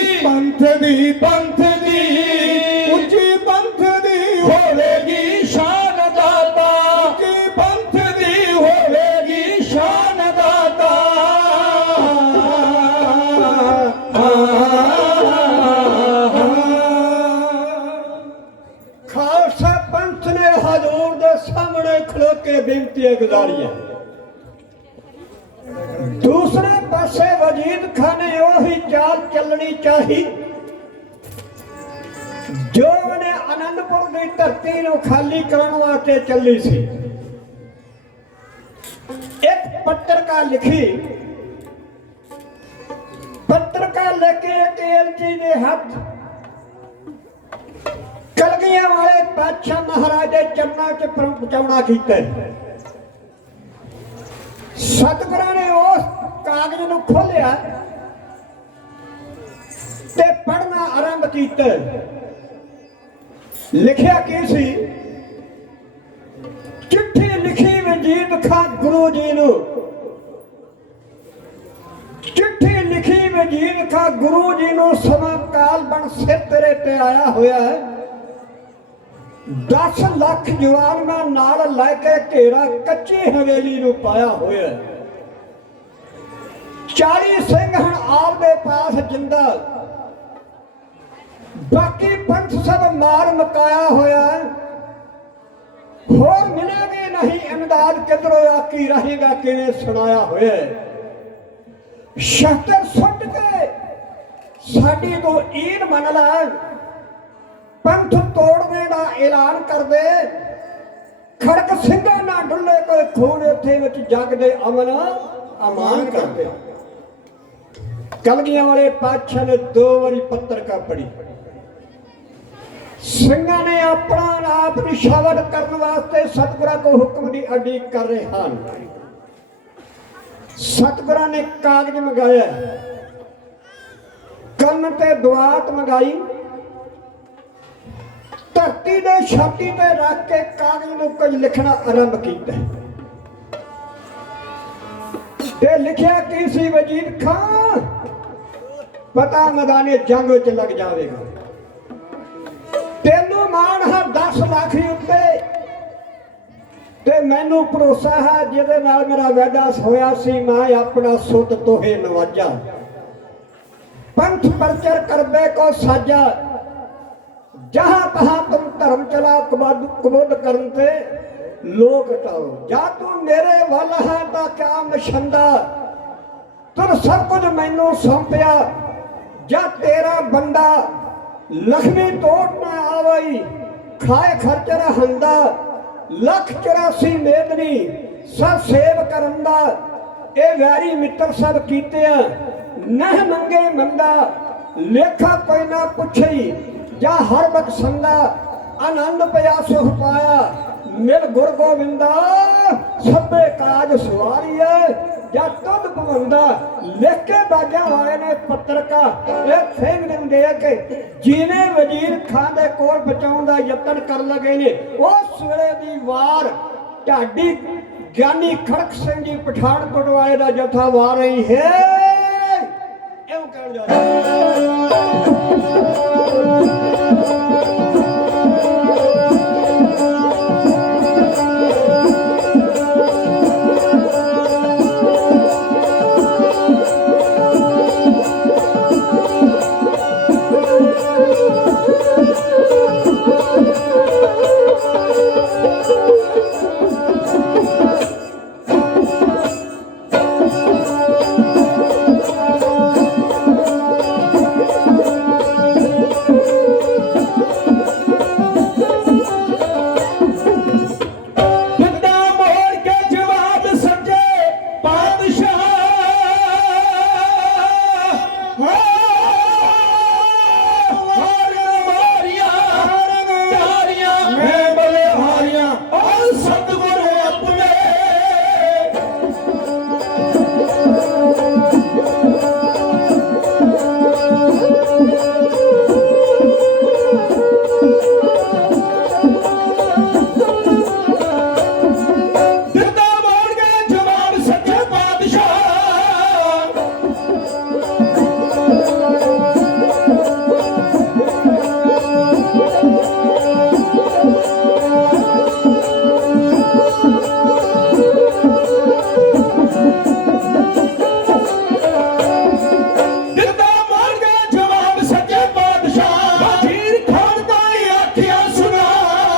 ਉੱਚੀ ਪੰਥ ਦੀ ਹੋਵੇਗੀ ਸ਼ਾਨ ਦਾਤਾ ਉੱਚੀ ਪੰਥ ਦੀ ਹੋਵੇਗੀ ਸ਼ਾਨ ਦਾਤਾ ਖਾਲਸਾ ਪੰਥ ਨੇ ਹਜ਼ੂਰ ਦੇ ਸਾਹਮਣੇ ਖਲੋ ਕੇ ਬੇਨਤੀ ਗੁਜ਼ਾਰੀ ਹੈ। ਦੂਸਰੇ ਪਾਸੇ ਵਜੀਦ ਖਾਨ ਨੇ ਉਹੀ ਚਾਲ ਚੱਲਣੀ ਚਾਹੀ ਜੋ ਉਹਨੇ ਆਨੰਦਪੁਰ ਦੀ ਧਰਤੀ ਨੂੰ ਖਾਲੀ ਕਰਨ ਵਾਸਤੇ ਚੱਲੀ ਸੀ। ਇੱਕ ਪੱਤਰਕਾਰ ਲਿਖੀ ਪੱਤਰਕਾਰ ਲੈ ਕੇ ਕੇਲਜੀ ਦੇ ਹੱਥ ਕਲਗੀਆਂ ਵਾਲੇ ਬਾਦਸ਼ਾਹ ਮਹਾਰਾਜ ਦੇ ਚਰਨਾਂ 'ਚ ਪਹੁੰਚਾਉਣਾ ਕੀਤਾ। ਸਤਿਗੁਰਾਂ ਨੇ ਉਸ ਕਾਗਜ਼ ਨੂੰ ਖੋਲ੍ਹਿਆ ਤੇ ਪੜ੍ਹਨਾ ਆਰੰਭ ਕੀਤਾ। ਲਿਖਿਆ ਕੀ ਸੀ? ਚਿੱਠੀ ਲਿਖੀ ਵਜੀਦ ਖਾਨ ਗੁਰੂ ਜੀ ਨੂੰ। ਚਿੱਠੀ ਲਿਖੀ ਵਜੀਦ ਖਾਨ ਗੁਰੂ ਜੀ ਨੂੰ ਸਮਾਂ ਕਾਲ ਬਣ ਸਿਰ ਤੇਰੇ ਤੇ ਆਇਆ ਹੋਇਆ ਹੈ। 10 ਲੱਖ ਜਵਾਨਾਂ ਨਾਲ ਲੈ ਕੇ ਘੇਰਾ ਕੱਚੀ ਹਵੇਲੀ ਨੂੰ ਪਾਇਆ ਹੋਇਆ ਹੈ। 40 ਸਿੰਘ ਹਨ ਆਪ ਦੇ ਪਾਸ ਜਿੰਦਾ, ਬਾਕੀ ਪੰਥ ਸਭ ਮਾਰ ਮਕਾਇਆ ਹੋਇਆ ਹੈ। ਹੋਰ ਮਿਲੇਗੀ ਨਹੀਂ ਇਮਦਾਦ ਕਿਧਰੋਂ ਆਕੀ ਰਹੇਗਾ ਕਿਵੇਂ ਸੁਣਾਇਆ ਹੋਇਆ ਹੈ। ਸ਼ਸਤਰ ਸੁੱਟ ਕੇ ਸਾਡੀ ਤੋਂ ਈਨ ਮੰਨ ਲੈ, ਪੰਥ ਤੋੜਨੇ ਦਾ ਐਲਾਨ ਕਰ ਦੇ। ਖੜਕ ਸਿੰਘਾਂ ਨਾ ਡੁੱਲੇ ਕੋਈ ਖੂਨ ਇੱਥੇ ਵਿੱਚ ਜੱਗ ਦੇ ਅਮਨ ਅਮਾਨ ਕਰਦੇ। ਕਲਗੀਆਂ ਵਾਲੇ ਪਾਤਸ਼ਾਹ ਨੇ 2 ਵਾਰੀ ਪੱਤਰਕਾਰ ਪੜ੍ਹੀ। ਸਿੰਘਾਂ ਨੇ ਆਪਣਾ ਆਪ ਨਿਸ਼ਾਵਰ ਕਰਨ ਵਾਸਤੇ ਸਤਿਗੁਰਾਂ ਕੋ ਹੁਕਮ ਦੀ ਉਡੀਕ ਕਰ ਰਹੇ ਹਨ। ਸਤਿਗੁਰਾਂ ਨੇ ਕਾਗਜ਼ ਮੰਗਾਇਆ, ਕੰਨ ਤੇ ਦੁਆਤ ਮੰਗਾਈ, ਧਰਤੀ ਦੇ ਛਾਤੀ ਤੇ ਰੱਖ ਕੇ ਕਾਗਜ਼ ਨੂੰ ਕੁਝ ਲਿਖਣਾ ਆਰੰਭ ਕੀਤਾ। ਤੇ ਲਿਖਿਆ ਕੀ ਸੀ? ਵਜੀਦ ਖਾਨ ਪਤਾ ਮੈਦਾਨੇ ਜੰਗ ਵਿੱਚ ਲੱਗ ਜਾਵੇਗਾ। ਤੈਨੂੰ ਮਾਣ ਹੈ 10 ਲੱਖ ਉੱਤੇ ਤੇ ਮੈਨੂੰ ਭਰੋਸਾ ਹੈ ਜਿਹਦੇ ਨਾਲ ਮੇਰਾ ਵਾਅਦਾ ਹੋਇਆ ਸੀ ਮੈਂ ਆਪਣਾ ਸੁੱਤ ਤੋਹੇ ਨਵਾਜਾ। ਪੰਥ ਪ੍ਰਚਰ ਕਰਬੇ ਕੋ ਸਾਜਾ, जहां तहां तुम धर्म चला कबूद करन ते लोग हटाओ। जा तू मेरे वल है ता क्या मशंदा, तुर सब कुछ मैनू सौंपिया। जा तेरा बंदा लक्ष्मी तोड़ ना आवई, खाए खर्च रहंदा। 184 मेदनी सब सेव करंदा। ए वैरी मित्र सब कीते नह मंगे मंदा। लेखा कोई ना पुछई जा हर बख्शंदा। आनंद पया सुख पाया मिल गुर गोविंदा। सभे काज सवारी है जा तुद पवंदा। लिख के बाजा वाले ने पत्रकार एक फेंक देंगे कि जिने वजीर खान दे कोल बचाउण दा यतन कर लगे ने उस वेले दी वार ढाडी ज्ञानी खड़क सिंह जी पठानकोट वाले दा जथा वार रही है। ਦਿੱਤਾ ਮੋੜ ਕੇ ਜਵਾਬ ਸੱਚੇ ਪਾਤਸ਼ਾਹ ਹਾਰੀਆਂ ਮੈਂ ਬਲੇ ਹਾਰੀਆਂ ਔਰ ਸਤਿਗੁਰ ਆਪਣੇ ਦਿੱਤਾ ਮੋੜ ਕੇ ਜਵਾਬ ਸੱਚੇ ਪਾਤਸ਼ਾਹ ਦਿੱਤਾ ਮੋੜ ਕੇ ਜਵਾਬ ਸੱਚੇ ਪਾਤਸ਼ਾਹ ਵਜ਼ੀਰ ਖਾਨ ਦਾ ਹੀ ਆਖਿਆ ਸੁਣਾ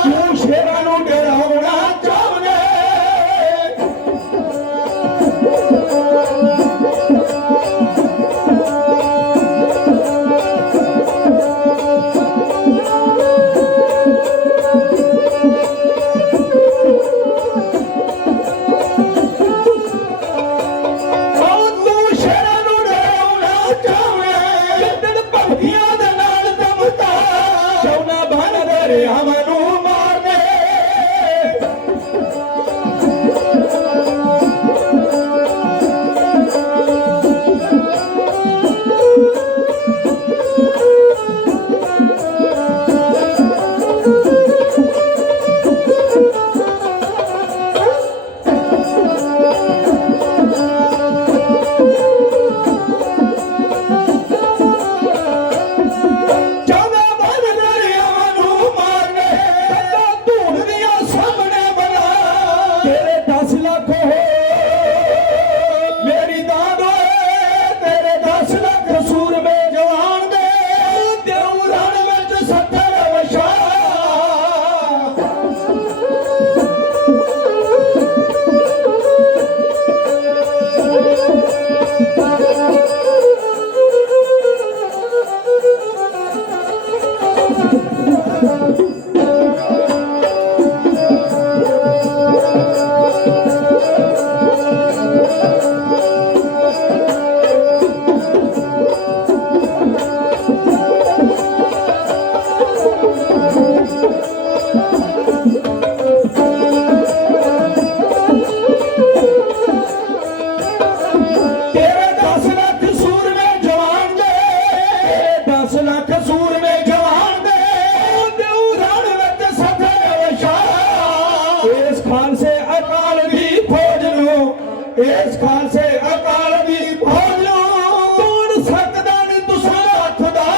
ਤੂੰ ਸ਼ੇਰਾਂ ਨੂੰ ਡਰਾਉਣਾ ਚਾਹੁੰਦੇ ਉਹ ਤੂੰ ਸ਼ੇਰਾਂ ਨੂੰ ਡਰਾਉਣਾ ਚਾਹੁੰਦੇ ਜਿੱਦਣ ਭਗਤੀਆਂ ਦੇ ਨਾਲ ਦਮਤਾ ਸੋਨਾ ਬਨ ਦਰਿਆਵਾਂ ਨੂੰ ਮਾਰਦੇ ਚੌਦਾ ਬਨ ਦਰਿਆਵਾਂ ਨੂੰ ਮਾਰਨੇ ਕੱਦਾ ਧੂੜ ਦੀਆਂ ਸਾਹਮਣੇ ਬਣਾ ਤੇਰੇ 10 ਲੱਖ ਹੋ ਮੇਰੀ ਦਾਦ ਓਏ ਤੇਰੇ 10 ਲੱਖ ਸੂਰਮੇ ਜਵਾਨ ਦੇ ਦਿਉ ਰਣ ਵਿੱਚ 70 ਵਸ਼ਾ ਤੇਰੇ 10 ਲੱਖ ਸੂਰਮੇ ਜਵਾਨ ਦੇ ਤੇਰੇ 10 ਲੱਖ ਸੂਰਮੇ ਜਵਾਨ ਦੇ ਦਿਉ ਰਣ ਵਿੱਚ 70 ਵਸ਼ਾ ਇਸ ਖਾਲਸੇ ਅਕਾਲ ਦੀ ਫੌਜ ਨੂੰ ਇਸ ਖਾਲਸੇ ਅਕਾਲ ਦੀ ਫੌਜ ਨੂੰ ਤੋੜ ਸਕਦਾ ਨਹੀਂ ਤੁਸਾਂ ਹੱਥ ਦਾ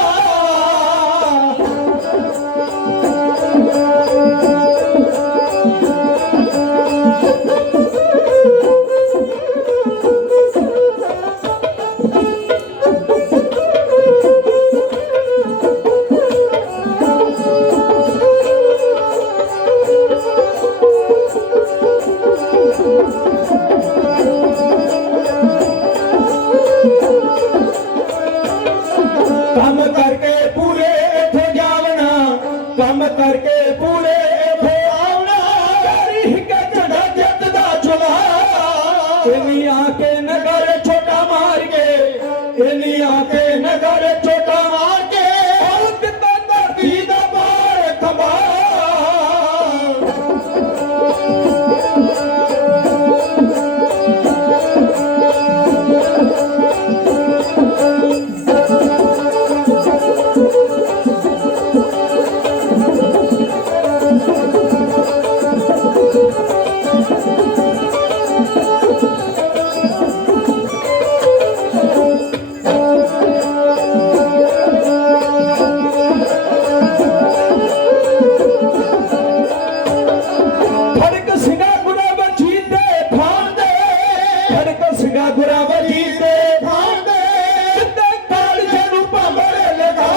ਕੰਮ ਕਰਕੇ ਪੂਰੇ ਇੱਥੇ ਜਾਵਣਾ ਕੰਮ ਕਰਕੇ ਪੂਰੇ ਇੱਥੇ ਆਉਣਾ ਤੇਰੀ ਹਿੱਕੇ ਝੰਡਾ ਜਿੱਤ ਦਾ ਚੁਲਾ ਇਨੀ ਆ ਕੇ ਨਗਰ ਛੋਟਾ ਮਾਰ ਕੇ ਇਨੀ ਆ ਕੇ ਨਗਰ ਛੋਟਾ ਮਾਰ ਕੇ ਉਹ ਦਿੱਤਾ ਧਰਤੀ ਦਾ ਬਾਰ ਖੰਭਾ ਛੜ ਕਸਿਆ ਗੁਰਾਂ ਵਜੀਰ ਦੇ ਖਾਨ ਦੇ ਸਿੱਧੇ ਕਾਲਜੇ ਨੂੰ ਭਾਂਬੜੇ ਲਗਾ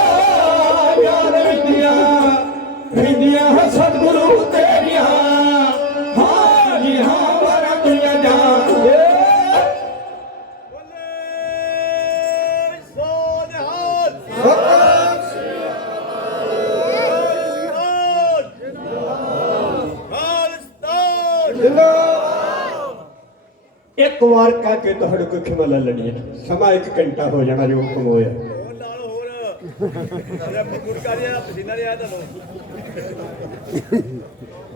ਯਾਰ ਰਹਿੰਦੀਆਂ ਸਤਿਗੁਰੂ ਤੇਰੀਆਂ ਹਾਂ ਜੀ ਹਾਂ ਵਾਰਾਂ ਦੁਨੀਆ ਜਾਨ ਇੱਕ ਵਾਰ ਕਹਿ ਕੇ ਤੁਹਾਡੇ ਕੋਈ ਖਿਮਾ ਲੈ ਲੈਣੀ ਹੈ ਸਮਾਂ 1 ਘੰਟਾ ਹੋ ਜਾਣਾ ਜੋ ਹੁਕਮ ਹੋਇਆ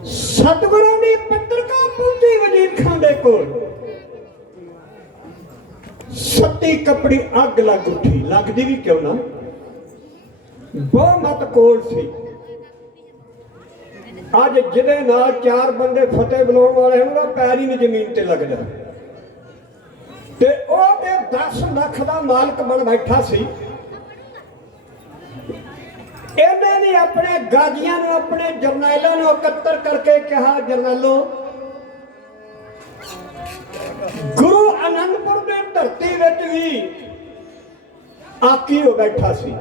ਸਤਿਗੁਰਾਂ ਦੀ ਪੱਤਰਕਾ ਪੂੰਜੀ ਵਜੀਦ ਖਾਨ ਦੇ ਕੋਲ ਸੱਤੀ ਕੱਪੜੀ ਅੱਗ ਲੱਗ ਉੱਠੀ ਲੱਗਦੀ ਵੀ ਕਿਉਂ ਨਾ ਬਹੁਮਤ ਕੋਲ ਸੀ ਅੱਜ ਜਿਹਦੇ ਨਾਲ 4 ਬੰਦੇ ਫਤਿਹ ਬੁਲਾਉਣ ਵਾਲੇ ਹਨ ਉਹਦਾ ਪੈਰ ਹੀ ਨਹੀਂ ਜ਼ਮੀਨ ਤੇ ਲੱਗਦਾ ਤੇ ਉਹ ਤੇ 10 ਲੱਖ ਦਾ ਮਾਲਕ ਬਣ ਬੈਠਾ ਸੀ ਇਹਨੇ ਨੇ ਆਪਣੇ ਗਾਜੀਆਂ ਨੂੰ ਆਪਣੇ ਜਰਨੈਲਾਂ ਨੂੰ ਇਕੱਤਰ ਕਰਕੇ ਕਿਹਾ ਜਰਨੈਲੋ ਗੁਰੂ ਅਨੰਦਪੁਰ ਦੇ ਧਰਤੀ ਵਿੱਚ ਵੀ ਆਕੀ ਹੋ ਬੈਠਾ ਸੀ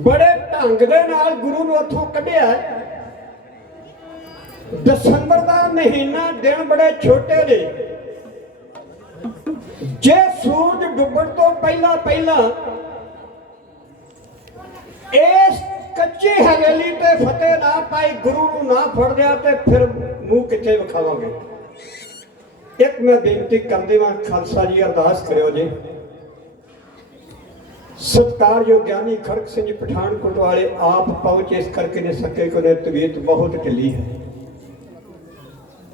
ਬੜੇ ਢੰਗ ਦੇ ਨਾਲ ਗੁਰੂ ਨੂੰ ਉੱਥੋਂ ਕੱਢਿਆ ਦਸੰਬਰ ਦਾ ਮਹੀਨਾ ਦਿਨ ਬੜੇ ਛੋਟੇ ਨੇ ਜੇ ਸੂਰਜ ਡੁੱਬਣ ਤੋਂ ਪਹਿਲਾਂ ਇਸ ਕੱਚੀ ਹਵੇਲੀ ਤੇ ਫਤਿਹ ਨਾ ਪਾਈ ਗੁਰੂ ਨੂੰ ਨਾ ਫੜ ਲਿਆ ਤੇ ਫਿਰ ਮੂੰਹ ਕਿੱਥੇ ਵਿਖਾਵਾਂਗੇ ਇੱਕ ਮੈਂ ਬੇਨਤੀ ਕਰਦੇ ਹਾਂ ਖਾਲਸਾ ਜੀ ਅਰਦਾਸ ਕਰਿਓ ਜੀ ਸਤਿਕਾਰਯੋਗ ਗਿਆਨੀ ਖੜਕ ਸਿੰਘ ਜੀ ਪਠਾਨਕੋਟ ਵਾਲੇ ਆਪ ਪਹੁੰਚ ਇਸ ਕਰਕੇ ਨਹੀਂ ਸਕੇ ਕਿ ਉਹਦੀ ਤਬੀਅਤ ਬਹੁਤ ਢਿੱਲੀ ਹੈ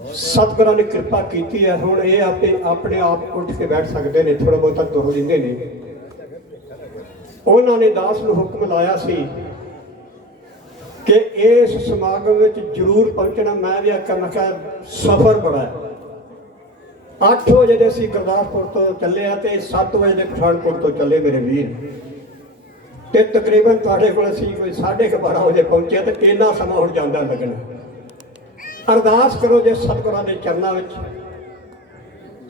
ਸਤਿਗੁਰਾਂ ਨੇ ਕਿਰਪਾ ਕੀਤੀ ਹੈ ਹੁਣ ਇਹ ਆਪਣੇ ਆਪ ਉੱਠ ਕੇ ਬੈਠ ਸਕਦੇ ਨੇ ਥੋੜਾ ਬਹੁਤਾ ਤੁਰ ਲੈਂਦੇ ਨੇ ਉਹਨਾਂ ਨੇ ਦਾਸ ਨੂੰ ਹੁਕਮ ਲਾਇਆ ਸੀ ਕਿ ਇਸ ਸਮਾਗਮ ਵਿੱਚ ਜ਼ਰੂਰ ਪਹੁੰਚਣਾ ਮੈਂ ਵੀ ਆਖਿਆ ਮੈਂ ਕਿਹਾ ਸਫ਼ਰ ਬੜਾ ਹੈ 8 ਵਜੇ ਦੇ ਅਸੀਂ ਗੁਰਦਾਸਪੁਰ ਤੋਂ ਚੱਲੇ ਆ ਤੇ 7 ਵਜੇ ਦੇ ਪਠਾਨਕੋਟ ਤੋਂ ਚੱਲੇ ਮੇਰੇ ਵੀਰ ਤੇ ਤਕਰੀਬਨ ਤੁਹਾਡੇ ਕੋਲ ਅਸੀਂ ਕੋਈ 12:30 ਵਜੇ ਪਹੁੰਚੇ ਤੇ ਕਿੰਨਾ ਸਮਾਂ ਹੁਣ ਜਾਂਦਾ ਲੱਗਣਾ ਅਰਦਾਸ ਕਰੋ ਜੇ ਸਤਿਗੁਰਾਂ ਦੇ ਚਰਨਾਂ ਵਿੱਚ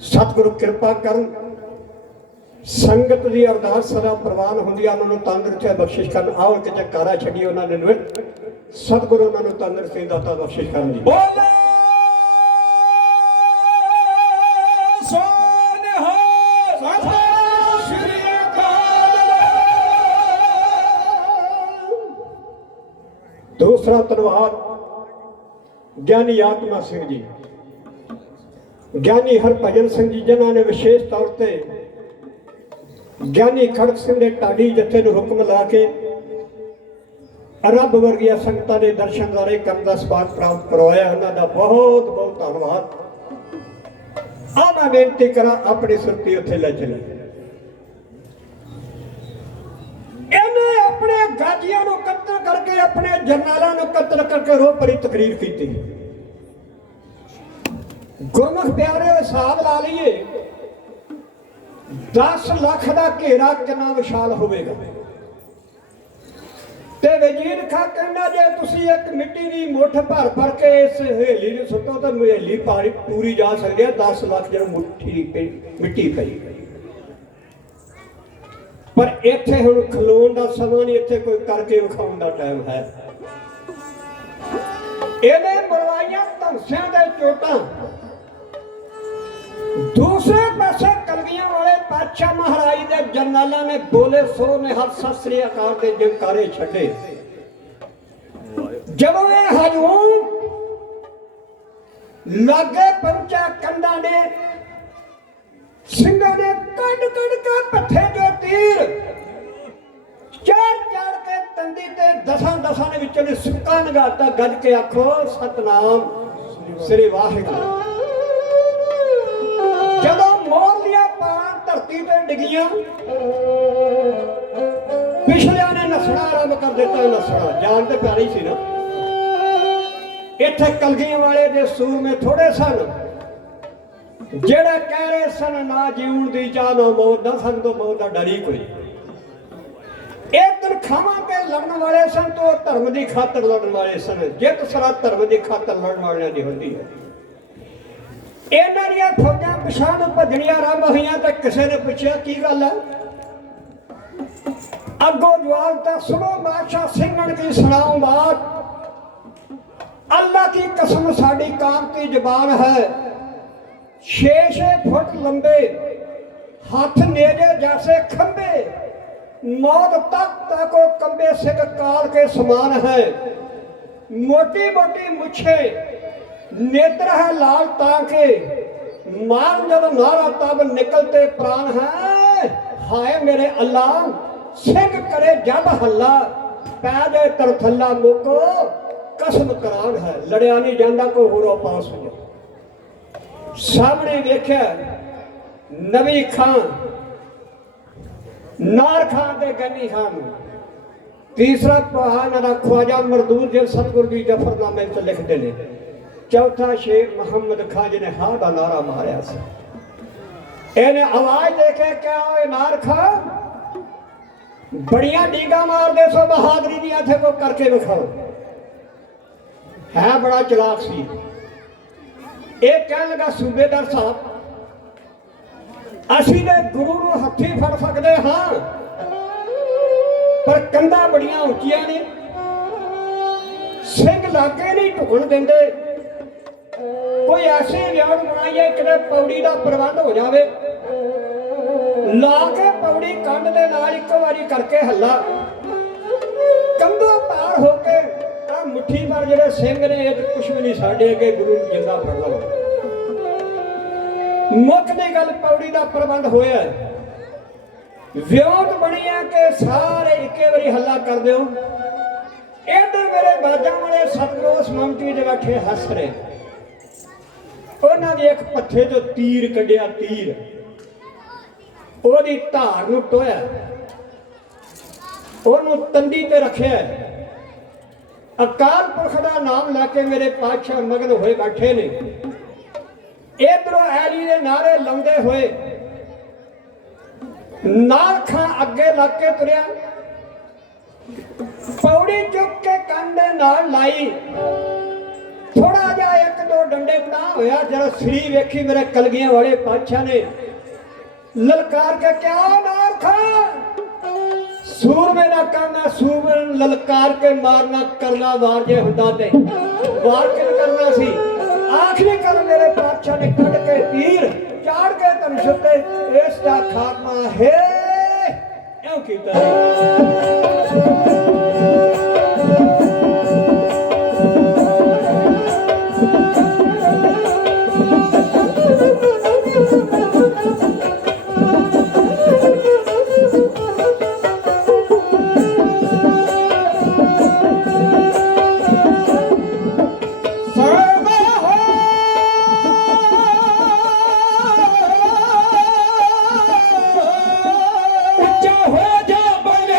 ਸਤਿਗੁਰੂ ਕਿਰਪਾ ਕਰਨ ਸੰਗਤ ਦੀ ਅਰਦਾਸ ਸਦਾ ਪ੍ਰਵਾਨ ਹੁੰਦੀ ਆ ਉਹਨਾਂ ਨੂੰ ਤੰਦਰੁਸਤੀ ਬਖਸ਼ਿਸ਼ ਕਰਨ ਆਓ ਕਿ ਚੱਕਾਰਾ ਛੱਡੀ ਉਹਨਾਂ ਨੇ ਨਿਵਟ ਸਤਿਗੁਰੂ ਉਹਨਾਂ ਨੂੰ ਤੰਦਰੁਸਤੀ ਦਾਤਾ ਬਖਸ਼ਿਸ਼ ਕਰਨ ਦੀ ਬੋਲੇ ਸੋਨਿਹਾ ਸਤਿ ਸ਼੍ਰੀ ਅਕਾਲ ਦੂਸਰਾ ਧੰਨਵਾਦ ਗਿਆਨੀ ਆਤਮਾ ਸਿੰਘ ਜੀ ਗਿਆਨੀ ਹਰਭਜਨ ਸਿੰਘ ਜੀ ਜਿਨ੍ਹਾਂ ਨੇ ਵਿਸ਼ੇਸ਼ ਤੌਰ ਤੇ ਗਿਆਨੀ ਖੜਕ ਸਿੰਘ ਦੇ ਢਾਡੀ ਜੱਥੇ ਨੂੰ ਹੁਕਮ ਲਾ ਕੇ ਰੱਬ ਵਰਗੀਆਂ ਸੰਗਤਾਂ ਦੇ ਦਰਸ਼ਨ ਦਾਰੇ ਕਰਨ ਦਾ ਸਬਕ ਪ੍ਰਾਪਤ ਕਰਵਾਇਆ ਉਹਨਾਂ ਦਾ ਬਹੁਤ ਬਹੁਤ ਧੰਨਵਾਦ ਆ ਮੈਂ ਬੇਨਤੀ ਕਰਾਂ ਆਪਣੀ ਸੁਰਤੀ ਉੱਥੇ ਲੈ ਚਲੇ ਇਹਨੇ ਆਪਣੇ ਗਾਜੀਆਂ ਨੂੰ ਕਤਲ ਕਰਕੇ ਆਪਣੇ ਜਰਨੈਲਾਂ ਨੂੰ ਕਤਲ ਕਰਕੇ ਰੋਹ ਭਰੀ ਤਕਰੀਰ ਕੀਤੀ ਗੁਰਮੁਖ ਪਿਆਰੇ ਹਿਸਾਬ ਲਾ ਲਈਏ 10 ਲੱਖ ਦਾ ਘੇਰਾ ਕਿੰਨਾ ਵਿਸ਼ਾਲ ਹੋਵੇਗਾ ਤੇ ਵਜ਼ੀਰ ਖਾਂ ਕਹਿੰਦਾ ਜੇ ਤੁਸੀਂ ਇੱਕ ਮਿੱਟੀ ਦੀ ਮੁੱਠ ਭਰ ਕੇ ਇਸ ਹਵੇਲੀ ਨੂੰ ਸੁੱਟੋ ਤਾਂ ਹਵੇਲੀ ਪੂਰੀ ਜਾ ਸਕਦੀ ਹੈ 10 ਲੱਖ ਜਦੋਂ ਮਿੱਟੀ ਪਈ ਪਰ ਇੱਥੇ ਹੁਣ ਖਲੋਣ ਦਾ ਸਮਾਂ ਨਹੀਂ ਇੱਥੇ ਕੋਈ ਕਰਕੇ ਵਿਖਾਉਣ ਦਾ ਟਾਈਮ ਹੈ ਇਹਨੇ ਮਰਵਾਈਆਂ ਧੌਂਸਿਆਂ ਦੇ ਚੋਟਾਂ ਦੂਸਰੇ ਪਾਸੇ ਕਲਗੀਆਂ ਵਾਲੇ ਪਾਤਸ਼ਾਹ ਮਹਾਰਾਜ ਦੇ ਜਰਨੈਲਾਂ ਨੇ ਬੋਲੇ ਸੋ ਨੇ ਹੱਥ ਸਤਿ ਸ੍ਰੀ ਅਕਾਲ ਦੇ ਜੰਕਾਰੇ ਛੱਡੇ ਜਦੋਂ ਇਹ ਹਜੂਮ ਲਾਗੇ ਪਹੁੰਚਿਆ ਕੰਧਾਂ ਦੇ ਸਿੰਘਾਂ ਨੇ ਕੱਢ ਕੇ ਪੱਠੇ ਦੇ ਤੀਰ ਚਾੜ ਕੇ ਤੰਦੀ ਤੇ ਦਸਾਂ ਦੇ ਵਿੱਚੋਂ ਨੇ ਸੁੱਕਾ ਨਗਾਤਾ ਗੱਜ ਕੇ ਆਖੋ ਸਤਨਾਮ ਸ੍ਰੀ ਵਾਹਿਗੁਰੂ ਜਦੋਂ ਮੋਰ ਦੀਆਂ ਪਾਰਾਂ ਧਰਤੀ ਤੇ ਡਿੱਗੀਆਂ ਪਿਛਲਿਆਂ ਨੇ ਨਸਣਾ ਆਰੰਭ ਕਰ ਦਿੱਤਾ ਨਸਣਾ ਜਾਨ ਤੇ ਪਿਆਰੀ ਸੀ ਨਾ ਇੱਥੇ ਕਲਗੀਆਂ ਵਾਲੇ ਦੇ ਸੂਰਮੇ ਥੋੜੇ ਸਨ ਜਿਹੜੇ ਕਹਿ ਰਹੇ ਸਨ ਨਾ ਜੀਉਣ ਦੀ ਚਾਹ ਨਾ ਮੌਤ ਦਾ ਸਾਨੂੰ ਤੋਂ ਮੌਤ ਦਾ ਡਰ ਹੀ ਕੋਈ ਇਹ ਤਨਖਾਹਾਂ ਤੇ ਲੜਨ ਵਾਲੇ ਸਨ ਤੋਂ ਧਰਮ ਦੀ ਖਾਤਰ ਲੜਨ ਵਾਲੇ ਸਨ ਜਿੱਤ ਸਾਰਾ ਧਰਮ ਦੀ ਖਾਤਰ ਲੜਨ ਵਾਲਿਆਂ ਦੀ ਹੁੰਦੀ ਹੈ ਇਹਨਾਂ ਦੀਆਂ ਫੌਜਾਂ ਪਿਛਾਂ ਨੂੰ ਭੱਜਣੀਆਂ ਆਰੰਭ ਹੋਈਆਂ ਤੇ ਕਿਸੇ ਨੇ ਪੁੱਛਿਆ ਕੀ ਗੱਲ ਹੈ। ਅੱਗੋਂ ਜਵਾਬ ਤਾਂ ਸੁਣੋ ਬਾਦਸ਼ਾਹ ਸਿੰਘਣ ਕੀ ਸੁਣਾऊं बात। अल्लाह की कसम साड़ी काम की जुबान है, 6-6 फुट लंबे, हाथ नेजे जैसे खंबे, मौत तक को कंबे सिख काल के समान है। मोटी मोटी मुछे, नेत्र है लाल ताके, मार जब नारा तब निकलते प्राण है। हाय मेरे अल्लाह सिख करे जब हल्ला, पै जाए तरथल्ला मुको कसम करान है। लड़िया नहीं जाता कोई होरो पास हो जाए। सामने वेख्या नबी खान, नार खान ते गनी खान, तीसरा पहाड़ ख्वाजा मरदूर जो सतगुरु जी जफरनामे च लिखते हैं, चौथा शेख मुहम्मद खान जी ने हा का नारा मारिया सी। इन्हें आवाज देखे क्या नार खान बड़िया डीगा मार दे सो बहादुरी दी थे को करके विखाओ। है बड़ा चलाक सी। एक कह लगा सूबेदार साहब असी ने गुरु नूं हत्थी फड़ सकते हाँ, पर कंधा बड़ियां उच्चियां ने, सिंह लागे नहीं ढुकण देंदे। कोई ऐसी व्याण बनाइए कि पौड़ी का प्रबंध हो जाए, ला के पौड़ी कंध दे नाल एक बारी करके हल्ला, कंधों पार होके मुट्ठी पर जेडे सिंह ने कुछ भी नहीं साडे अगे गुरु जिंदा फड़ लो। मुख दी गल पौड़ी का प्रबंध होया, व्योत बनी है कि सारे इक्के बारी हल्ला कर दो। इधर मेरे बाजा वाले सतगुरु मंत्री जे बैठे हस रहे, उन्होंने एक पत्थे चो तीर कढ़िया, तीर ओदी धार नूं टोया, ओनूं तंदी ते रखिया। अकाल पुरख का नाम लैके मेरे पातशाह मगन होए बैठे ने। इधरों ऐली दे नारे लाउंदे होए नार खां अगे लग के तुरिया, पौड़ी चुक के कंधे नाल लाई। थोड़ा जा एक दो डंडे तां होया, जरा श्री वेखी मेरे कलगियां वाले पातशाह ने ललकार के क्या नार खां सूरमे ना करना, सूरमे ललकार के मारना करना वार जे हुंदा ते वार किन करना सी। आखिरी कर मेरे पातशाह ने कट के तीर चाड़ के धनुष ते इसका खात्मा है क्यों कीता। हो जा बने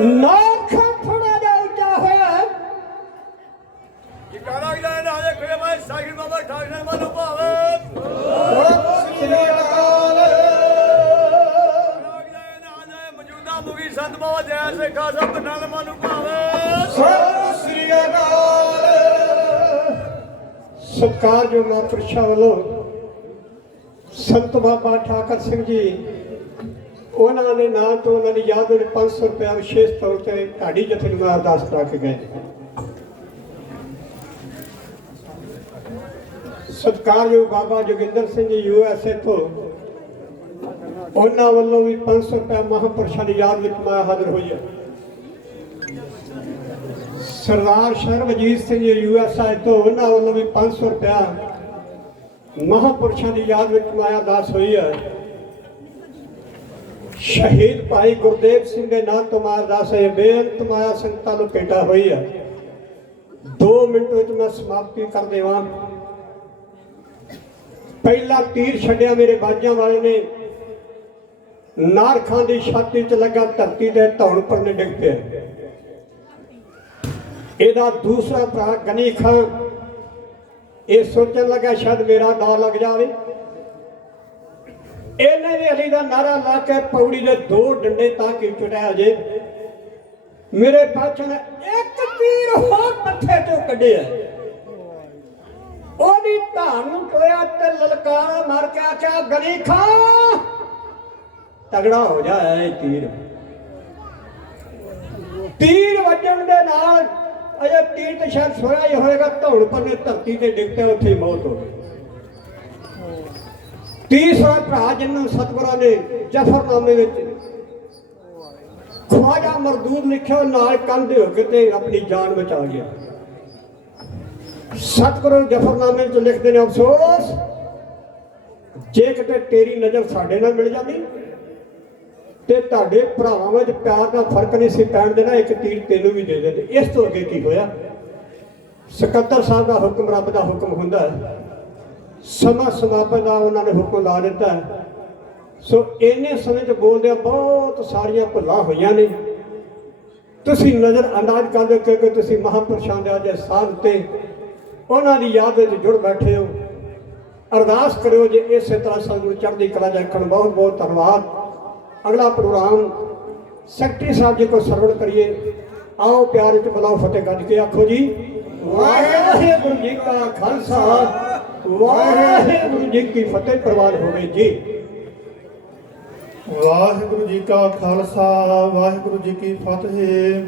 ਨਾਖਾ ਥੋੜਾ ਜਿਹਾ ਉੱਚਾ ਹੋਇਆ ਜਕਾਰਾ ਗਿਆ ਨਾ ਦੇਖੇ ਮੈਂ ਸਾਈਡ ਬਾਬਾ ਠਾਕਰੇ ਮਨ ਭਾਵੇ ਸ੍ਰੀ ਅਕਾਲ ਮੌਜੂਦਾ ਮੁਗੀ ਸੰਤ ਬਾਬਾ ਜੈ ਸੇ ਖਾਸਾ ਪਟਾਲ ਮਨ ਭਾਵੇ ਸਤਿ ਸ੍ਰੀ ਅਕਾਲ ਸਤਿਕਾਰਯੋਗ ਮਹਾਂਪੁਰਸ਼ਾਂ ਵੱਲੋਂ ਸੰਤ ਬਾਬਾ ਠਾਕਰ ਸਿੰਘ ਜੀ ਉਹਨਾਂ ਦੇ ਨਾਂ ਤੋਂ ਉਹਨਾਂ ਦੀ ਯਾਦ ਵਿੱਚ 500 ਰੁਪਇਆ ਵਿਸ਼ੇਸ਼ ਤੌਰ ਤੇ ਢਾਡੀ ਜਥੇ ਨੂੰ ਅਰਦਾਸ ਕਰਾ ਕੇ ਗਏ। ਸਤਿਕਾਰਯੋਗ ਬਾਬਾ ਜੋਗਿੰਦਰ ਸਿੰਘ ਜੀ USA ਤੋਂ ਉਹਨਾਂ ਵੱਲੋਂ ਵੀ 500 ਰੁਪਇਆ ਮਹਾਂਪੁਰਸ਼ਾਂ ਦੀ ਯਾਦ ਵਿੱਚ ਮਾਇਆ ਹਾਜ਼ਰ ਹੋਈ ਹੈ। ਸਰਦਾਰ ਸ਼ਰਵਜੀਤ ਸਿੰਘ ਜੀ USA ਤੋਂ ਉਹਨਾਂ ਵੱਲੋਂ ਵੀ 500 ਰੁਪਇਆ ਮਹਾਂਪੁਰਸ਼ਾਂ ਦੀ ਯਾਦ ਵਿੱਚ ਮਾਇਆ ਅਰਦਾਸ ਹੋਈ ਹੈ। ਸ਼ਹੀਦ ਭਾਈ ਗੁਰਦੇਵ ਸਿੰਘ ਦੇ ਨਾਂ ਤੋਂ ਮਾਇਆ ਅਰਦਾਸ ਹੈ। ਬੇਅੰਤ ਮਾਇਆ ਸੰਗਤਾਂ ਨੂੰ ਭੇਟਾ ਹੋਈ ਹੈ। 2 ਮਿੰਟ ਵਿੱਚ ਮੈਂ ਸਮਾਪਤੀ ਕਰ ਦੇਵਾਂ। ਪਹਿਲਾ ਤੀਰ ਛੱਡਿਆ ਮੇਰੇ ਬਾਜਾਂ ਵਾਲੇ ਨੇ, ਨਾਰਖਾਂ ਦੀ ਛਾਤੀ 'ਚ ਲੱਗਾ, ਧਰਤੀ ਤੇ ਧੌਣ ਪਰਨੇ ਡਿੱਗ ਪਿਆ। ਇਹਦਾ ਦੂਸਰਾ ਭਰਾ ਗਨੀ ਖਾਂ ਇਹ ਸੋਚਣ ਲੱਗਾ ਸ਼ਾਇਦ ਮੇਰਾ ਨਾਂ ਲੱਗ ਜਾਵੇ। ਇਹਨੇ ਵੀ ਅਲੀ ਦਾ ਨਾਰਾ ਲਾ ਕੇ ਪੌੜੀ ਦੇ 2 ਡੰਡੇ ਤਾਂ ਕਿ ਚੁਟਿਆ ਜੇ। ਮੇਰੇ ਬਾਦਸ਼ਾਹ ਨੇ ਇੱਕ ਤੀਰ ਹੋਰ ਮੱਥੇ 'ਚੋਂ ਕੱਢਿਆ, ਉਹਦੀ ਧਾਰ ਨੂੰ ਟੋਇਆ ਤੇ ਲਲਕਾਰਾ ਮਾਰ ਕੇ ਆਖਿਆ ਗਨੀ ਖਾਂ ਤਗੜਾ ਹੋ ਜਾ। ਇਹ ਤੀਰ ਵੱਜਣ ਦੇ ਨਾਲ ਅਜੇ ਤੀਰ ਤੇ ਸ਼ਾਇਦ ਸੋਇਆ ਹੀ ਹੋਏਗਾ, ਧੌਣ ਪਰਨੇ ਧਰਤੀ ਤੇ ਡਿੱਗ ਪਿਆ, ਉੱਥੇ ਮੌਤ ਹੋ ਗਈ। ਤੀਸਰਾ ਭਰਾ ਜਿਹਨੂੰ ਸਤਿਗੁਰਾਂ ਨੇ ਜ਼ਫਰਨਾਮੇ ਵਿੱਚ ਖਵਾਜਾ ਮਰਦੂਦ ਲਿਖਿਆ, ਨਾਲ ਕੰਧੇ ਹੋ ਕੇ ਤੇ ਆਪਣੀ ਜਾਨ ਬਚਾ ਗਿਆ। ਸਤਿਗੁਰੂ ਜ਼ਫਰਨਾਮੇ ਵਿੱਚ ਲਿਖਦੇ ਨੇ, ਅਫਸੋਸ ਜੇ ਕਿਤੇ ਤੇਰੀ ਨਜ਼ਰ ਸਾਡੇ ਨਾਲ ਮਿਲ ਜਾਂਦੀ ਤੇ ਤੁਹਾਡੇ ਭਰਾਵਾਂ ਵਿੱਚ ਪਿਆਰ ਦਾ ਫਰਕ ਨਹੀਂ ਸੀ ਪੈਣ ਦੇਣਾ, ਇੱਕ ਤੀਰ ਤੈਨੂੰ ਵੀ ਦੇ ਦਿੰਦੇ। ਇਸ ਤੋਂ ਅੱਗੇ ਕੀ ਹੋਇਆ? ਸਕੱਤਰ ਸਾਹਿਬ ਦਾ ਹੁਕਮ ਰੱਬ ਦਾ ਹੁਕਮ ਹੁੰਦਾ ਹੈ, ਸਮਾਂ ਸਮਾਪਨ ਦਾ ਉਹਨਾਂ ਨੇ ਹੁਕਮ ਲਾ ਦਿੱਤਾ ਹੈ। ਸੋ ਇੰਨੇ ਸਮੇਂ 'ਚ ਬੋਲਦਿਆਂ ਬਹੁਤ ਸਾਰੀਆਂ ਭੁੱਲਾਂ ਹੋਈਆਂ ਨੇ। ਤੁਸੀਂ ਨਜ਼ਰ ਅੰਦਾਜ਼ ਕਰ ਦਿਓ ਕਿਉਂਕਿ ਤੁਸੀਂ ਮਹਾਂਪੁਰਸ਼ਾਂ ਦੇ ਅੱਜ ਸਾਧ ਤੇ ਉਹਨਾਂ ਦੀ ਯਾਦ ਵਿੱਚ ਜੁੜ ਬੈਠੇ ਹੋ। ਅਰਦਾਸ ਕਰਿਓ ਜੇ ਇਸੇ ਤਰ੍ਹਾਂ ਸਤਿਗੁਰੂ ਚੜ੍ਹਦੀ ਕਲਾ 'ਚ ਰੱਖਣ। ਬਹੁਤ ਬਹੁਤ ਧੰਨਵਾਦ। ਅਗਲਾ ਪ੍ਰੋਗਰਾਮ ਸੈਕਟਰੀ ਸਾਹਿਬ ਜੀ ਕੋ ਸਰਵਣ ਕਰੀਏ। ਆਓ ਪਿਆਰ ਵਿੱਚ ਬੁਲਾਓ, ਫਤਿਹ ਗੱਜ ਕੇ ਆਖੋ ਜੀ ਵਾਹਿਗੁਰੂ ਜੀ ਕਾ ਖਾਲਸਾ ਵਾਹਿਗੁਰੂ ਜੀ ਕੀ ਫਤਿਹ। ਪ੍ਰਵਾਨ ਹੋਵੇ ਜੀ। ਵਾਹਿਗੁਰੂ ਜੀ ਕਾ ਖਾਲਸਾ ਵਾਹਿਗੁਰੂ ਜੀ ਕੀ ਫਤਿਹ।